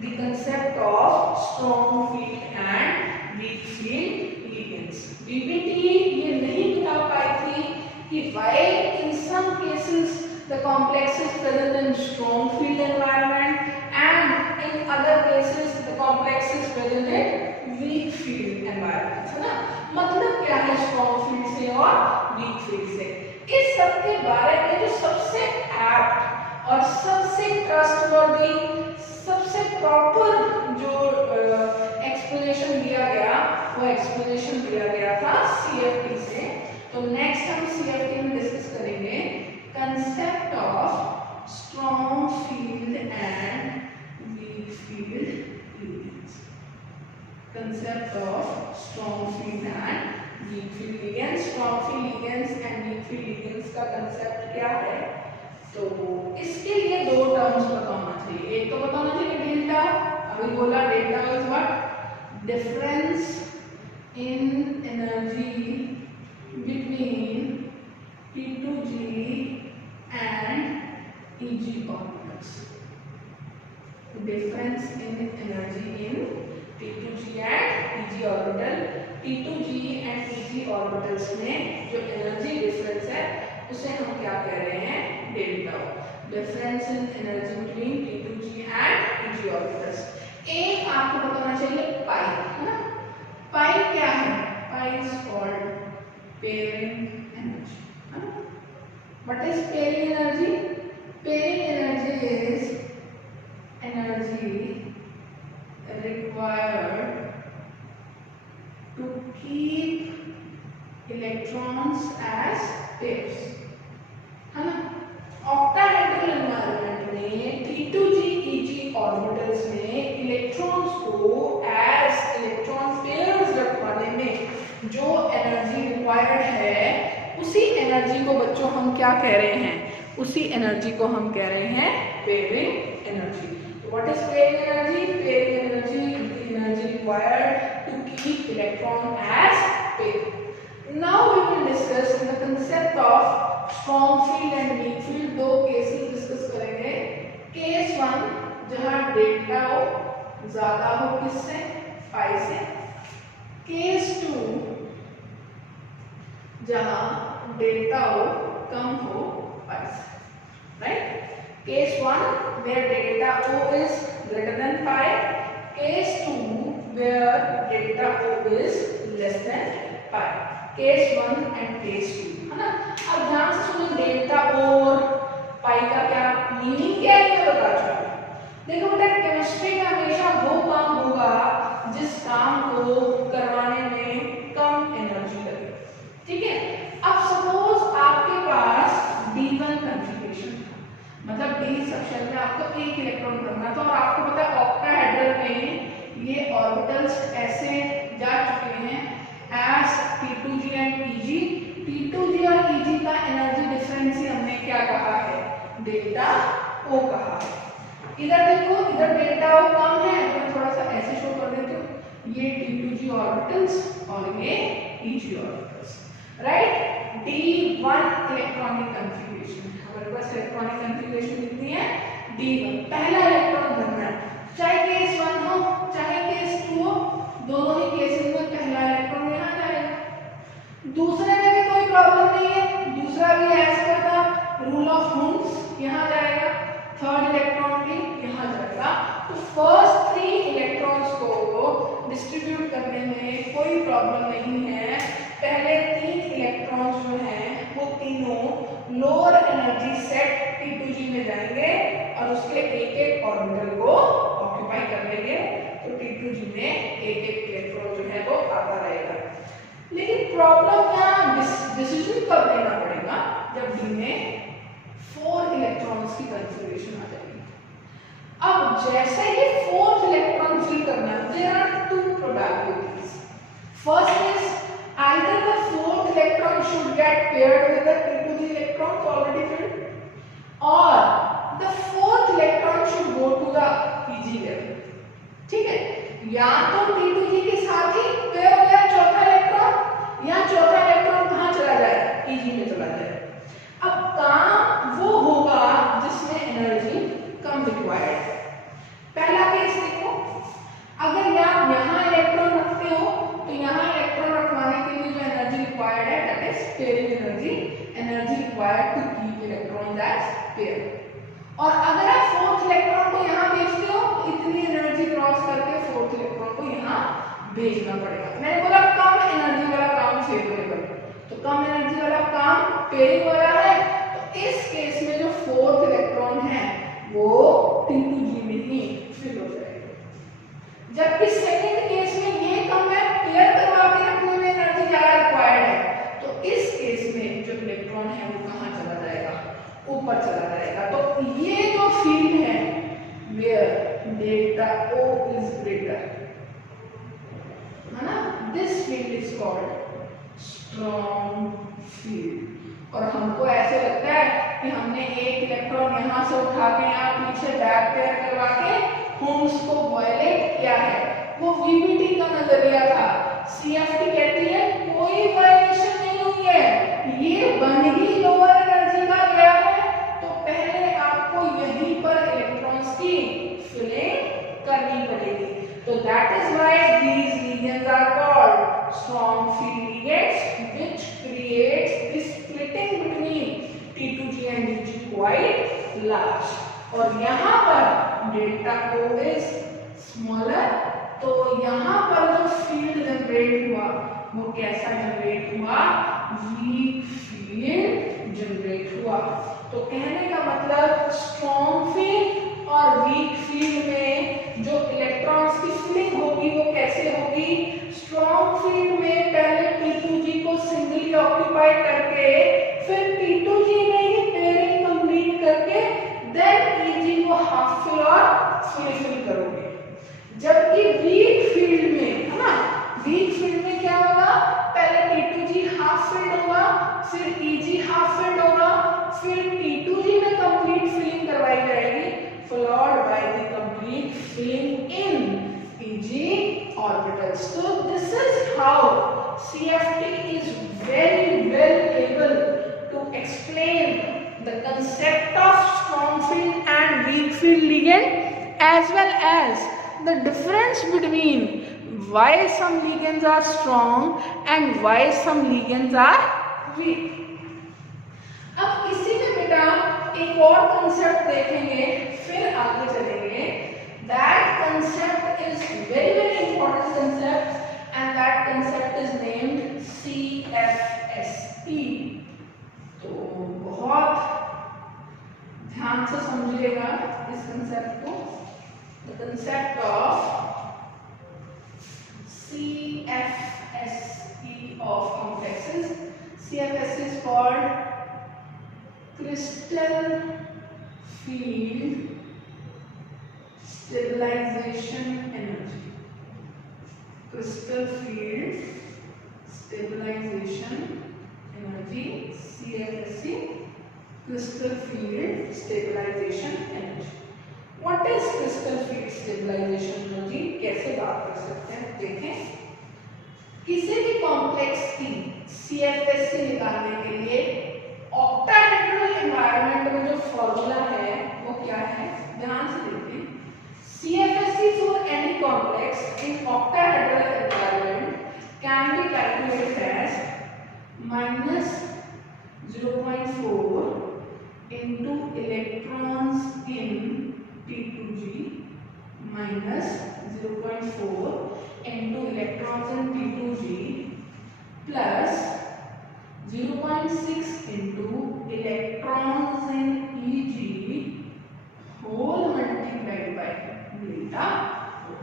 the concept of strong field and weak field ligands। VBT ये नहीं बता पाई थी कि why in some cases the complex is present in strong field environment and in other cases the complex is present in weak field environment, है ना। मतलब क्या है strong field से और weak field से, इस सब के बारे में जो सबसे एप्ट और सबसे ट्रस्टवर्दी, सबसे प्रॉपर जो एक्सप्लेनेशन दिया गया वो एक्सप्लेनेशन दिया गया था CFT से। तो नेक्स्ट हम CFT में डिस्कस करेंगे concept of strong field and weak field ligands. Concept of strong field and weak field ligands. Strong field ligands and weak field ligands का कंसेप्ट क्या है, तो इसके लिए दो टर्म्स पता होना चाहिए। एक तो पता होना चाहिए डेल्टा, अभी बोला delta is what, difference in energy between T2G and EG orbitals। Difference in energy in T2G and EG orbital। T2G and EG orbitals में जो एनर्जी डिफरेंस है उसे हम क्या कह रहे हैं, delta. Difference in energy between T2G and EG orbitals। एक आपको पता होना चाहिए पाई, है ना। पाई क्या है, pi is called pairing energy, है ना। What is pairing energy, pairing energy is energy required to keep electrons as pairs, है ना। ऑक्टाहेड्रल एनवायरनमेंट में T2G EG ऑर्बिटल्स में इलेक्ट्रॉन्स को एज इलेक्ट्रॉन पेयर्स रखवाने में जो एनर्जी रिक्वायर्ड है उसी एनर्जी को बच्चों हम क्या कह रहे हैं, उसी एनर्जी को हम कह रहे हैं pairing energy. What is pairing energy? Pairing energy is the energy required to keep electron as pair. Now we will discuss the concept of strong field and weak field। दो केसेस डिस्कस करेंगे। Case 1 जहां delta O ज्यादा हो किससे, पाई से। Case 2 जहां delta O कम हो पाई से, right. Case 1 where delta O is greater than pi, case 2 where delta O is less than pi। case 1 and case 2, है ना। अब ध्यान से सुनिए, डेल्टा O और पाई का क्या मीनिंग क्या है मैं बता चुका हूं। देखो बेटा, केमिस्ट्री में हमेशा वो काम होगा जिस काम को करवाने में कम एनर्जी लगे, ठीक है। अब सपोज आपके पास D1 कंफिगरेशन, मतलब डी सेक्शन में आपको एक इलेक्ट्रॉन करना था और आपको पता है ऑक्टाहेड्रल में ये ऑर्बिटल्स ऐसे जा चुके हैं as T2G and EG। T2G और EG का एनर्जी डिफरेंस ही हमने क्या कहा है, डेल्टा O कहा है। इधर देखो, इधर डेल्टा O कम है तो मैं थोड़ा सा ऐसे शो कर देती हूँ, ये T2G ऑर्बिटल्स और ये EG orbitals, right. D1 electronic configuration, हमारे पास इलेक्ट्रॉनिक कंफिगरेशन कितनी है, D1। पहला इलेक्ट्रॉन भरना है, चाहे केस 1 हो चाहे केस 2 हो, दोनों ही केसेस में पहला इलेक्ट्रॉन यहाँ जाएगा। दूसरे में भी कोई प्रॉब्लम नहीं है, दूसरा भी as per the rule of हुम्स यहाँ जाएगा, थर्ड इलेक्ट्रॉन भी यहाँ जाएगा। तो फर्स्ट 3 इलेक्ट्रॉन्स को डिस्ट्रीब्यूट करने में कोई प्रॉब्लम नहीं है। पहले 3 इलेक्ट्रॉन्स जो हैं वो तीनों लोअर एनर्जी सेट T2G में जाएंगे और उसके एक एक ऑर्बिटल को ऑक्यूपाई कर लेंगे। तो T2G में एक एक इलेक्ट्रॉन जो है वो आता रहेगा। लेकिन प्रॉब्लम क्या, डिसीजन कब लेना पड़ेगा, जब D में 4 इलेक्ट्रॉन्स की कंफिगरेशन आ जाएगी। अब अब जैसे ही फोर्थ इलेक्ट्रॉन फिल करना है, there are two probabilities. First is either the fourth electron should get paired with the T2G electrons already filled, or the fourth electron should go to the Pg level. ठीक है, या तो T2G के साथ ही pair हो जाए चौथा electron, या चौथा इलेक्ट्रॉन कहाँ चला जाए, Pg में चला जाए. अब काम वो होगा जिसमें एनर्जी कम रिक्वायर्ड है. पहला केस देखो, अगर आप यहाँ इलेक्ट्रॉन रखते हो तो यहाँ इलेक्ट्रॉन रखवाने के लिए जो एनर्जी रिक्वायर्ड है that is pairing energy required to keep electron as pair. और अगर आप फोर्थ इलेक्ट्रॉन को यहाँ भेजते हो तो इतनी एनर्जी क्रॉस करके फोर्थ इलेक्ट्रॉन को यहाँ भेजना पड़ेगा. मैंने बोला कम एनर्जी वाला काम फेवरेबल, तो कम एनर्जी वाला काम पेयरिंग वाला है, तो इस केस में जो फोर्थ इलेक्ट्रॉन है वो T2G में ही फिल हो जाएगा. जबकि सेकंड केस में ये कम है, पेयर करवा के रखने में एनर्जी ज्यादा रिक्वायर्ड है, तो इस केस में जो इलेक्ट्रॉन है वो कहाँ चला जाएगा, ऊपर चला जाएगा. तो ये जो फील्ड है where delta O is greater, है ना, this field is called strong field. और हमको ऐसे लगता है कि हमने एक इलेक्ट्रॉन यहाँ से उठा के यहाँ पीछे बैक पेयर करवा के होम्स को वायलेट किया है. वो वीबीटी का नजरिया था. सीएफटी कहती है कोई वायलेशन नहीं हुई है, ये बन ही लोअर एनर्जी का गया है, तो पहले आपको यहीं पर इलेक्ट्रॉन्स की फिलिंग करनी पड़ेगी. तो that is why these ligands are called strong field ligands which creates the splitting between T2G and Dg quite large. और यहाँ पर डेल्टा O is smaller, तो यहाँ पर जो फील्ड जनरेट हुआ वो कैसा जनरेट हुआ, वीक फील्ड जनरेट हुआ. तो कहने का मतलब स्ट्रॉन्ग फील्ड और वीक फील्ड में जो इलेक्ट्रॉन्स की फिलिंग होगी वो कैसे होगी. स्ट्रॉन्ग फील्ड में पहले T2G को सिंगली ऑक्यूपाई करके फिर T2G में ही पेयरिंग कंप्लीट करके देन Eg को हाफ फिल और फुल फिल करोगे. जबकि वीक फील्ड में, है ना, वीक फील्ड में क्या होगा, पहले T2G हाफ फिल्ड होगा, फिर Eg हाफ फिल्ड होगा, फिर T2G में कंप्लीट फिलिंग करवाई जाएगी, followed by the complete filling in Eg orbitals. So this is how CFT is very well able to explain the concept of strong field and weak field ligand, as well as the difference between why some ligands are strong and why some ligands are weak. अब इसी में बेटा एक और concept देखेंगे, फिर आगे चलेंगे. That concept is very important concept, and that concept is named CFSE. तो बहुत ध्यान से समझिएगा इस कंसेप्ट को. The concept of CFSE of complexes. CFSE is called crystal field stabilization energy. Crystal field stabilization energy, CFSE, crystal field stabilization energy. What is crystal field stabilization energy? कैसे बात कर सकते हैं देखें. किसी भी कॉम्प्लेक्स की CFSE निकालने के लिए ऑक्टाहेड्रल एनवायरनमेंट में जो फॉर्मूला है वो क्या है, ध्यान से देखें. CFSE for any complex in octahedral environment can be calculated as minus 0.4 into electrons in T2G minus 0.4 into electrons in T2G plus 0.6 into electrons in Eg whole multiplied by delta O.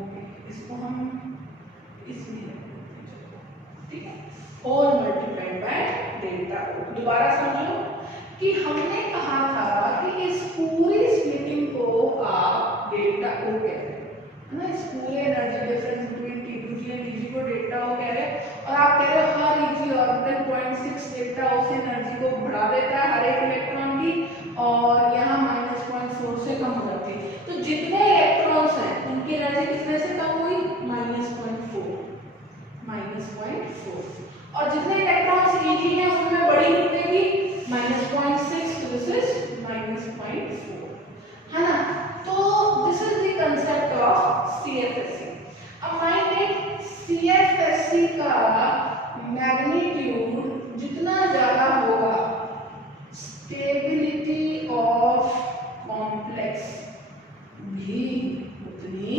Okay, इसको हम इसमें ठीक है, 4 multiplied by delta ओ। दोबारा समझो कि हमने कहा था कि इस पूरी स्प्लिटिंग को आप डेल्टा ओ कहते हैं, है ना, इस पूरे energy difference between T2G and Eg को डेल्टा ओ कह रहे हैं। और आप कह रहे हो हर Eg ऑर्बिटल 0.6 डेल्टा ओ से एनर्जी को बढ़ा देता है हर एक इलेक्ट्रॉन की, और यहाँ -0.4 से कम हो जाती है। तो जितने इलेक्ट्रॉन्स हैं उनकी एनर्जी कितने से कम हुई? -0.4, और जितने इलेक्ट्रॉन्स Eg हैं उनमें बड़ी कितने की? -0.6, तो दिस इज -0.4, है ना। तो this is the concept of CFSE। अब माइंड इट, CFSE का मैग्नीट्यूड जितना ज्यादा होगा, स्टेबिलिटी ऑफ कॉम्प्लेक्स भी उतनी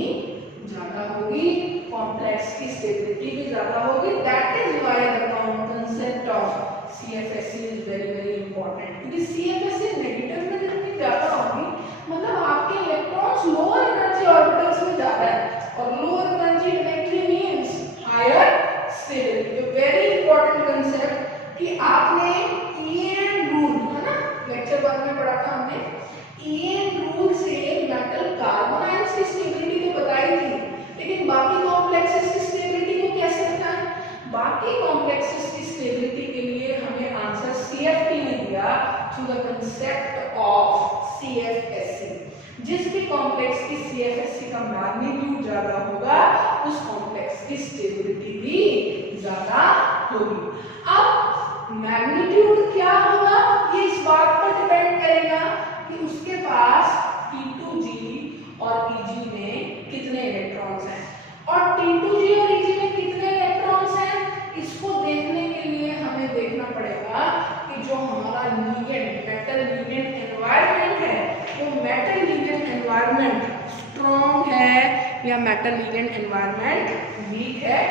ज्यादा होगी, कॉम्प्लेक्स की स्टेबिलिटी भी ज्यादा होगी। That is why the concept of CFSE is very very important, क्योंकि CFSE नेगेटिव में जितनी ज्यादा होगी, मतलब आपके इलेक्ट्रॉन्स लोअर एनर्जी ऑर्बिटल्स में जा रहा है, और lower energy directly means higher stability. तो वेरी इंपॉर्टेंट कंसेप्ट कि आपने ईएन रूल, है ना, लेक्चर 1 में पढ़ा था हमने, ईएन रूल से मेटल कार्बन आयंस की स्टेबिलिटी तो बताई थी, लेकिन बाकी कॉम्प्लेक्सेस की स्टेबिलिटी को कैसे बताएं? बाकी कॉम्प्लेक्सेस की स्टेबिलिटी के लिए हमें आंसर CFT ने दिया through the concept of CFSE। जिस भी कॉम्प्लेक्स की CFSE का मैग्नीट्यूड ज्यादा होगा, उस कॉम्प्लेक्स की स्टेबिलिटी भी ज्यादा होगी। अब मैग्नीट्यूड क्या होगा, ये इस बात पर डिपेंड करेगा कि उसके पास T2G और Eg में कितने इलेक्ट्रॉन्स हैं, और T2G और Eg में कितने इलेक्ट्रॉन्स हैं, इसको देखने के लिए हमें देखना पड़ेगा कि जो हमारा लिगेंड, मेटल लिगेंड एनवायरनमेंट है, वो मेटल लिगेंड एनवायरनमेंट स्ट्रॉन्ग है या मेटल लिगेंड एनवायरनमेंट वीक है।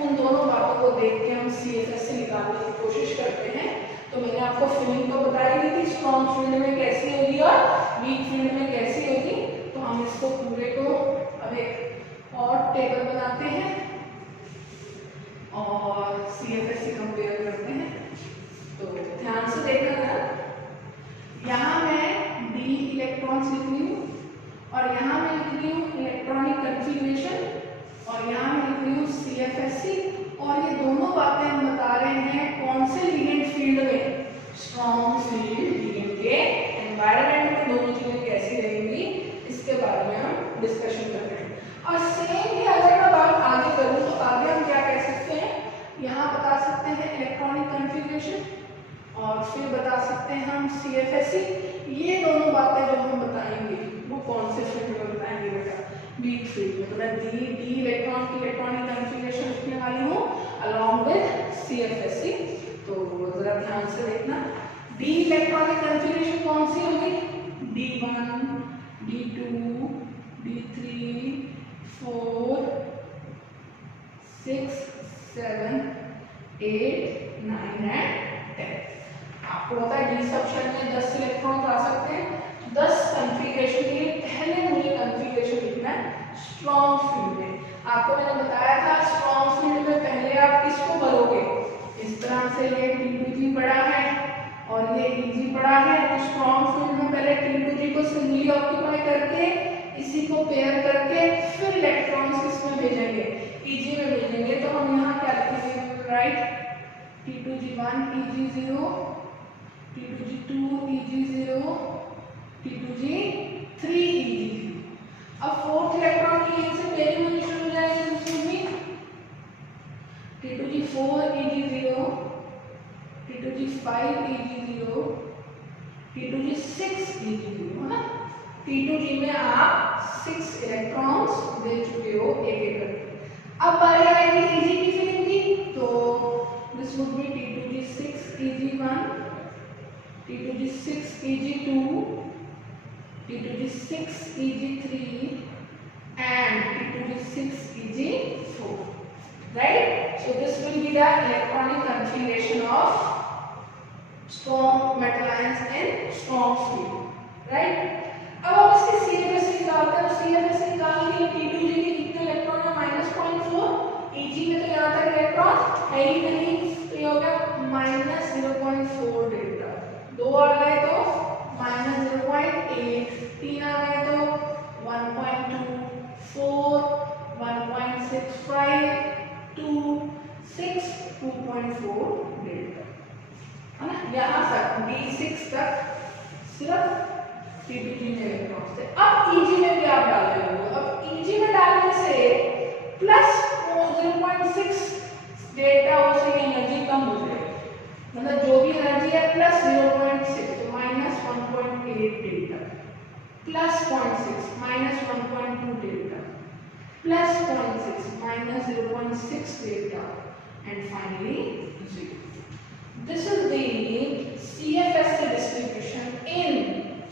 उन दोनों बातों को देख के हम CFSE निकालने की कोशिश करते हैं। तो मैंने आपको फील्ड तो बताई दी थी, स्ट्रॉन्ग फील्ड में कैसी होगी और वीक फील्ड में कैसी होगी। तो हम इसको पूरे को अब एक और टेबल बनाते हैं और CFSE कंपेयर करते हैं। तो ध्यान से देखना जरा, यहाँ मैं D इलेक्ट्रॉन्स लिख रही हूँ, और यहाँ मैं लिख रही हूँ इलेक्ट्रॉनिक कन्फिग्रेशन, और यहाँ मैं लिख रही हूँ CFSE, और ये दोनों बातें हम बता रहे हैं कौन से लिगेंड फील्ड में, स्ट्रॉन्ग फील्ड लिगेंड के एनवायरनमेंट में दोनों चीजें कैसी रहेंगी, इसके बारे में हम डिस्कशन कर रहे हैं। और सेम ही अगर मैं बात आगे करूँ तो आगे हम क्या कह सकते हैं, यहाँ बता सकते हैं इलेक्ट्रॉनिक कन्फिग्रेशन, और फिर बता सकते हैं हम CFSE। ये दोनों बातें जो हम बताएंगे वो कौन से फील्ड में बताएंगे बेटा, वीक फील्ड में। तो मैं D इलेक्ट्रॉन की इलेक्ट्रॉनिक कन्फिग्रेशन लिखने वाली हूँ अलॉन्ग विद CFSE। तो जरा ध्यान से देखना, D इलेक्ट्रॉनिक कन्फिग्रेशन कौन सी होगी, D1, D2, D3, 4, 6, 7, 8, 9 एंड 10। आपको पता है डी सबशेल में 10 इलेक्ट्रॉन्स आ सकते हैं। 10 कन्फिग्रेशन के लिए पहले मुझे कन्फिग्रेशन लिखना है स्ट्रॉन्ग फील्ड में। आपको मैंने बताया था स्ट्रॉन्ग फील्ड में पहले आप किसको भरोगे, इस तरह से ये T2G पड़ा है और ये Eg पड़ा है, तो स्ट्रॉन्ग फील्ड में पहले T2G को सिंगली ऑक्यूपाई करके इसी को पेयर करके फिर इलेक्ट्रॉन्स किसमें भेजेंगे, Eg में भेजेंगे। तो हम यहाँ क्या लिखेंगे, right, T2G1 Eg0, T2G2 Eg0, T2G3 Eg0। अब फोर्थ इलेक्ट्रॉन की यहीं से पहली पोजीशन हो जाएगी दूसरी में, T2G4 Eg0, T2G5 Eg0, T2G6 Eg0, है ना। T2G में आप 6 इलेक्ट्रॉन्स दे चुके हो एक एक करके। अब बारी आएगी Eg की फिलिंग की, तो this would be T2G6 Eg1, T2G6 Eg2, T2G6 Eg3 and T2G6 Eg4, right? So this will be the electronic configuration of strong metal ions in strong field, right? अब हम इसके CFSE निकालते हैं। तो CFSE निकालने के लिए T2G के कितने इलेक्ट्रॉन है, -0.4, Eg में तो यहाँ तक इलेक्ट्रॉन है है ही नहीं, तो ये हो गया -0.4 डेल्टा। 2 आ गए तो -0.8, 3 आ गए तो 1.2, 4, 1.65, 2, 6, 2.4 डेल्टा, है ना। यहाँ तक D6 तक सिर्फ T2G में इलेक्ट्रॉन्स थे। अब EG में भी आप डाल रहे हो, अब EG में डालने से प्लस 0.6 डेल्टा से एनर्जी कम हो जाएगी, मतलब जो भी एनर्जी है प्लस 0.6 तो -1.8 delta, plus 0.6 -1.2 delta, plus 0.6 -0.6 delta, and finally 0. This is the CFSC distribution in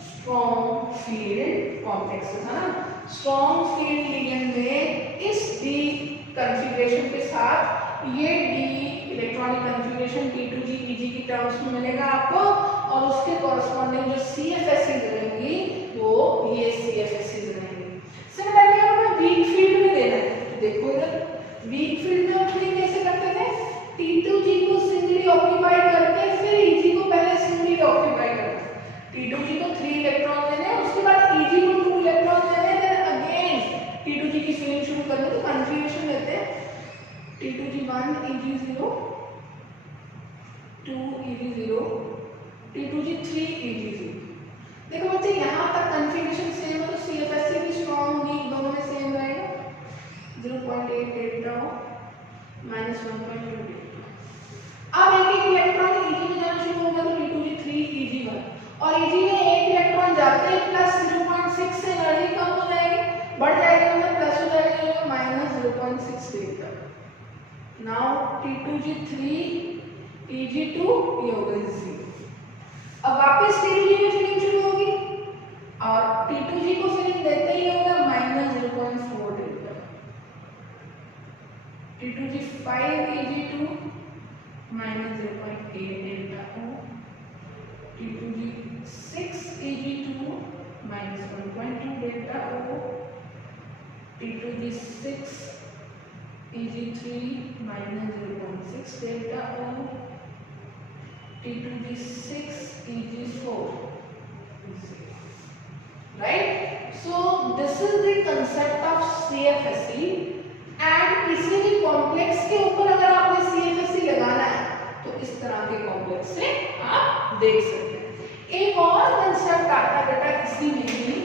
strong field complexes, है ना। strong field ligand में इस D configuration के साथ ये D electronic configuration T2G EG की टर्म्स में मिलेगा आपको, और उसके corresponding जो CFSC रहेंगी वो ये CFSC रहेंगी। सिमिलरली हमें वीक फील्ड में देना है, तो देखो इधर वीक फील्ड में हम कैसे करते थे, T2G को सिंगली ऑक्यूपाई करके फिर EG को पहले सिंगली ऑक्यूपाई करना है। T2G को 3 इलेक्ट्रॉन देने, उसके बाद EG को 2 इलेक्ट्रॉन देने, देन अगेन T2G की फिलिंग शुरू करनी। तो कन्फिग्रेशन लेते हैं T2G 1 EG 0, 2 EG 0, T2G 3 EG 0। देखो बच्चे यहाँ तक कन्फिग्रेशन सेम है, तो CFSC की स्ट्रॉन्ग वीक दोनों में सेम रहेगा, 0.8 डेल्टा -1.2 डेल्टा। अब एक इलेक्ट्रॉन EG में जाना शुरू हो गया, तो T2G 3 EG 1, और EG में एक इलेक्ट्रॉन जाते ही प्लस 0.6 से एनर्जी कम हो जाएगी, बढ़ जाएगी, मतलब प्लस हो जाएगा -0.6 डेल्टा। नाउ T2G 3 EG 2 ये हो गई 0। अब वापस T2G में फिलिंग शुरू होगी, और T2G को फिलिंग देते ही होगा -0.4 delta. T2G 5 EG 2 -0.8 delta O, T2G 6 EG 2 -1.2 delta O, T2G 6 EG 3 -0.6 delta O, T2G 6 EG 4, right? So this is the concept of CFSC, and किसी भी कॉम्प्लेक्स के ऊपर अगर आपने CFSC लगाना है तो इस तरह के कॉम्प्लेक्स से आप देख सकते हैं। एक और कंसेप्ट आता है बेटा इसी में ही,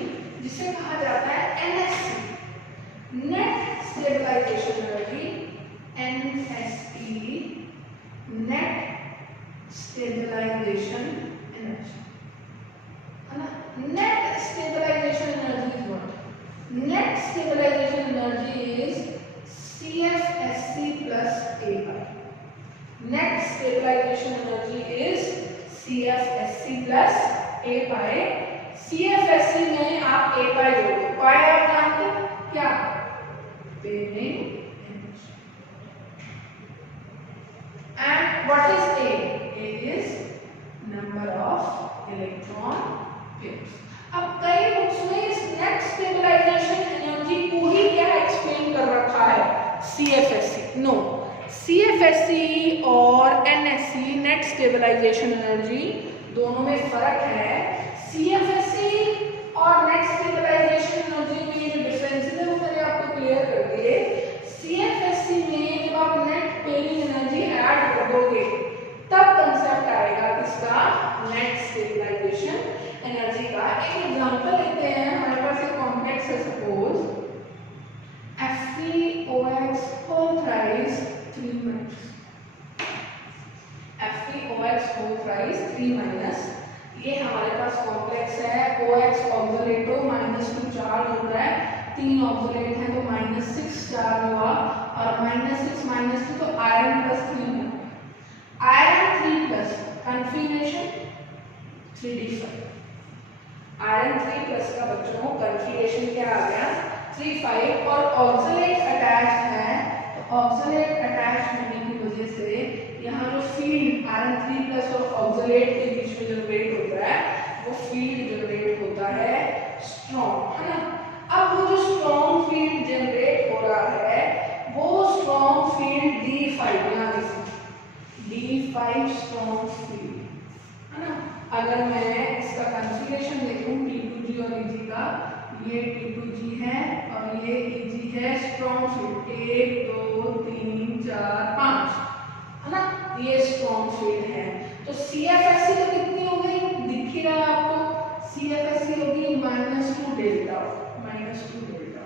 जिसे कहा जाता है NSE, net stabilization energy, NSE, net stabilization energy, है ना। Net stabilization energy is what? Net stabilization energy is CFSC plus AY. Net stabilization energy is CFSC plus AY. CFSC में आप AY जोड़ो, Y आप जानते हैं क्या? Pairing energy. And what is A? A is number of electron pairs. अब कई books में इस नेट स्टेबलाइजेशन एनर्जी को ही क्या एक्सप्लेन कर रखा है? CFSC. नो, CFSC और NSE नेट स्टेबलाइजेशन एनर्जी दोनों में फर्क है। CFSC और नेट स्टेबलाइजेशन एनर्जी में जो डिफरेंसेस है वो मैंने आपको क्लियर कर दिए। CFSC में जब आप नेट पेयरिंग एनर्जी ऐड कर दोगे तब कंसेप्ट आएगा किसका? नेट स्टेबलाइजेशन एनर्जी का। एक एग्जांपल लेते हैं, हमारे पास एक कॉम्प्लेक्स है, suppose FeOX whole thrice 3 minus, FeOX whole thrice 3 minus, ये हमारे पास कॉम्प्लेक्स है। OX ऑक्सीलेट हो, -2 चार्ज हो रहा है, 3 ऑक्सीलेट है तो -6 चार्ज हुआ, और -6 -2 तो आयरन +3 है। Iron 3 plus configuration 3d5, iron 3 plus का बच्चों कन्फिग्रेशन क्या आ गया? 3,5, और ऑक्सीलेट अटैच है, तो ऑक्सीलेट अटैच होने की वजह से यहाँ जो फील्ड आयरन 3 प्लस और ऑक्सीलेट के बीच में जनरेट होता है वो फील्ड जनरेट होता है स्ट्रॉन्ग, है ना। अब वो जो स्ट्रॉन्ग फील्ड जनरेट हो रहा है वो स्ट्रॉन्ग फील्ड D5 यहाँ स्ट्रॉन्ग फील्ड, है ना। अगर मैं इसका कॉन्फ़िगरेशन देखूं T2G और Eg का, ये T2G है और ये Eg है, स्ट्रॉन्ग फील्ड 1 2 3 4 5, है ना, ये स्ट्रॉन्ग फील्ड है। तो CFSE तो कितनी हो गई, दिख ही रहा है आपको, CFSE होगी -2 डेल्टा, -2 डेल्टा।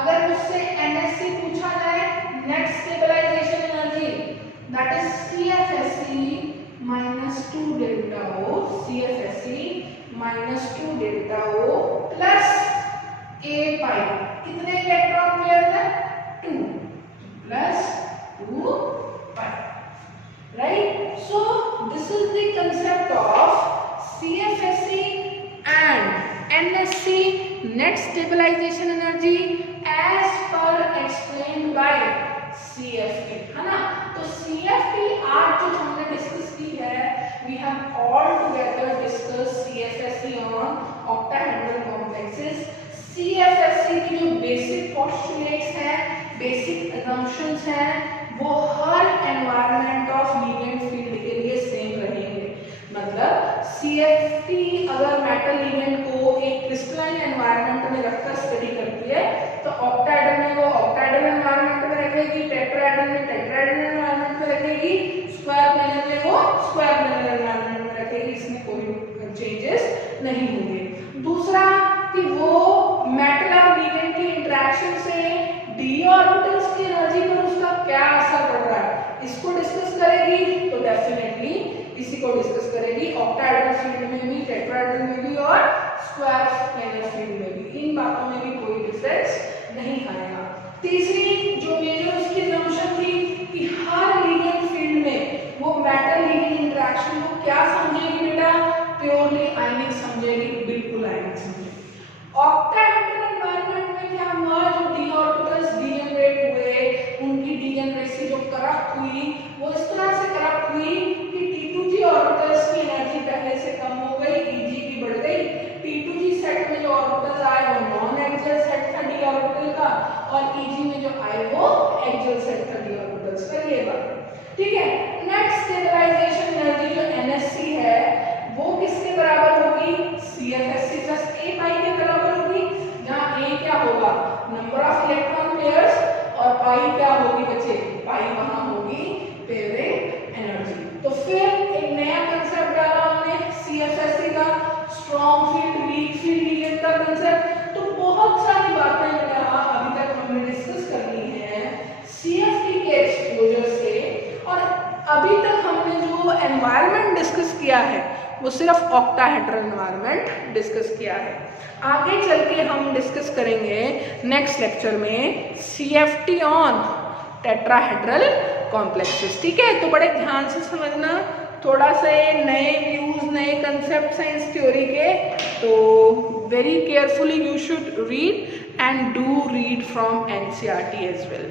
अगर मुझसे NSE पूछा जाए, net stabilization energy, that is CFSE -2 delta O, CFSE -2 delta O plus A pi, कितने इलेक्ट्रॉन पेयर है, 2 plus 2 pi, right? So this is the concept of CFSE and NSE, net stabilization energy as per explained by CFT, है ना। तो CFT आज जो हमने discuss की है, we have all together discussed CFSE on octahedral complexes। CFSE की जो बेसिक पोस्टुलेट्स हैं, बेसिक assumptions हैं, वो हर एनवायरनमेंट ऑफ लीनियर फील्ड के लिए सेम रहेंगे। मतलब CFT अगर मेटल लीनियर को एक क्रिस्टलाइन एनवायरनमेंट में रखकर स्टडी करती है, तो ऑक्टाहेड्रल में वो ऑक्टाहेड्रल एनवायरनमेंट में रखेगी, टेट्राहेड्रल में टेट्राहेड्रल एनवायरनमेंट में रखेगी, स्क्वायर प्लेनर में वो स्क्वायर प्लेनर एनवायरनमेंट में रखेगी, इसमें कोई चेंजेस नहीं होंगे। दूसरा कि वो मेटल और लीनियर की इंटरेक्शन से d ऑर्बिटल्स की एनर्जी पर उसका क्या असर पड़ रहा है, इसको डिस्कस करेगी। तो डेफिनेटली इसी को डिस्कस करेगी, ऑक्टाहेड्रल फील्ड में भी, टेट्राहेड्रल में भी और स्क्वायर प्लेनर फील्ड में भी, इन बातों में भी कोई डिफरेंस नहीं आएगा। तीसरी जो मेजर उसकी assumption थी कि हर लीनियर फील्ड में वो मेटल लीनियर इंटरेक्शन को क्या समझेगी बेटा, प्योरली आयनिक समझेगी, बिल्कुल आयनिक समझेगी। ऑक्टाहेड्रल एनवायरनमेंट में क्या हुआ, जो d ऑर्बिटल्स डीजेनरेट हुए, उनकी डीजेनरेसी जो करप्ट हुई, वो इस तरह से करप्ट हुई कि T2G ऑर्बिटल्स की एनर्जी पहले से कम हो गई, Eg की बढ़ गई। T2G सेट में जो ऑर्बिटल्स आए वो नॉन एक्सियल सेट था d ऑर्बिटल का, और Eg में जो आए वो एक्सियल सेट था d ऑर्बिटल्स का, ये बात, ठीक है। नेट स्टेबलाइजेशन एनर्जी जो NSE है, वो किसके बराबर होगी, CFSE प्लस A पाई के बराबर होगी, जहां A क्या होगा, नंबर ऑफ इलेक्ट्रॉन पेयर्स, और पाई क्या होगी बच्चे, पाई वहां होगी पेयरिंग एनर्जी। तो फिर एक नया कंसेप्ट डाला हमने CFSE का, strong field, weak field, linear का कंसेप्ट। तो बहुत सारी बातें यहाँ अभी तक हमने डिस्कस करनी है CFT के एक्सपोजर से, और अभी तक हमने जो एनवायरनमेंट डिस्कस किया है वो सिर्फ ऑक्टाहेड्रल एनवायरनमेंट डिस्कस किया है। आगे चल के हम डिस्कस करेंगे नेक्स्ट लेक्चर में CFT ऑन टेट्राहेड्रल कॉम्प्लेक्सेस, ठीक है। तो बड़े ध्यान से समझना, थोड़ा सा नए व्यूज, नए कंसेप्ट साइंस थ्योरी के, तो very carefully you should read and do read from NCERT as well.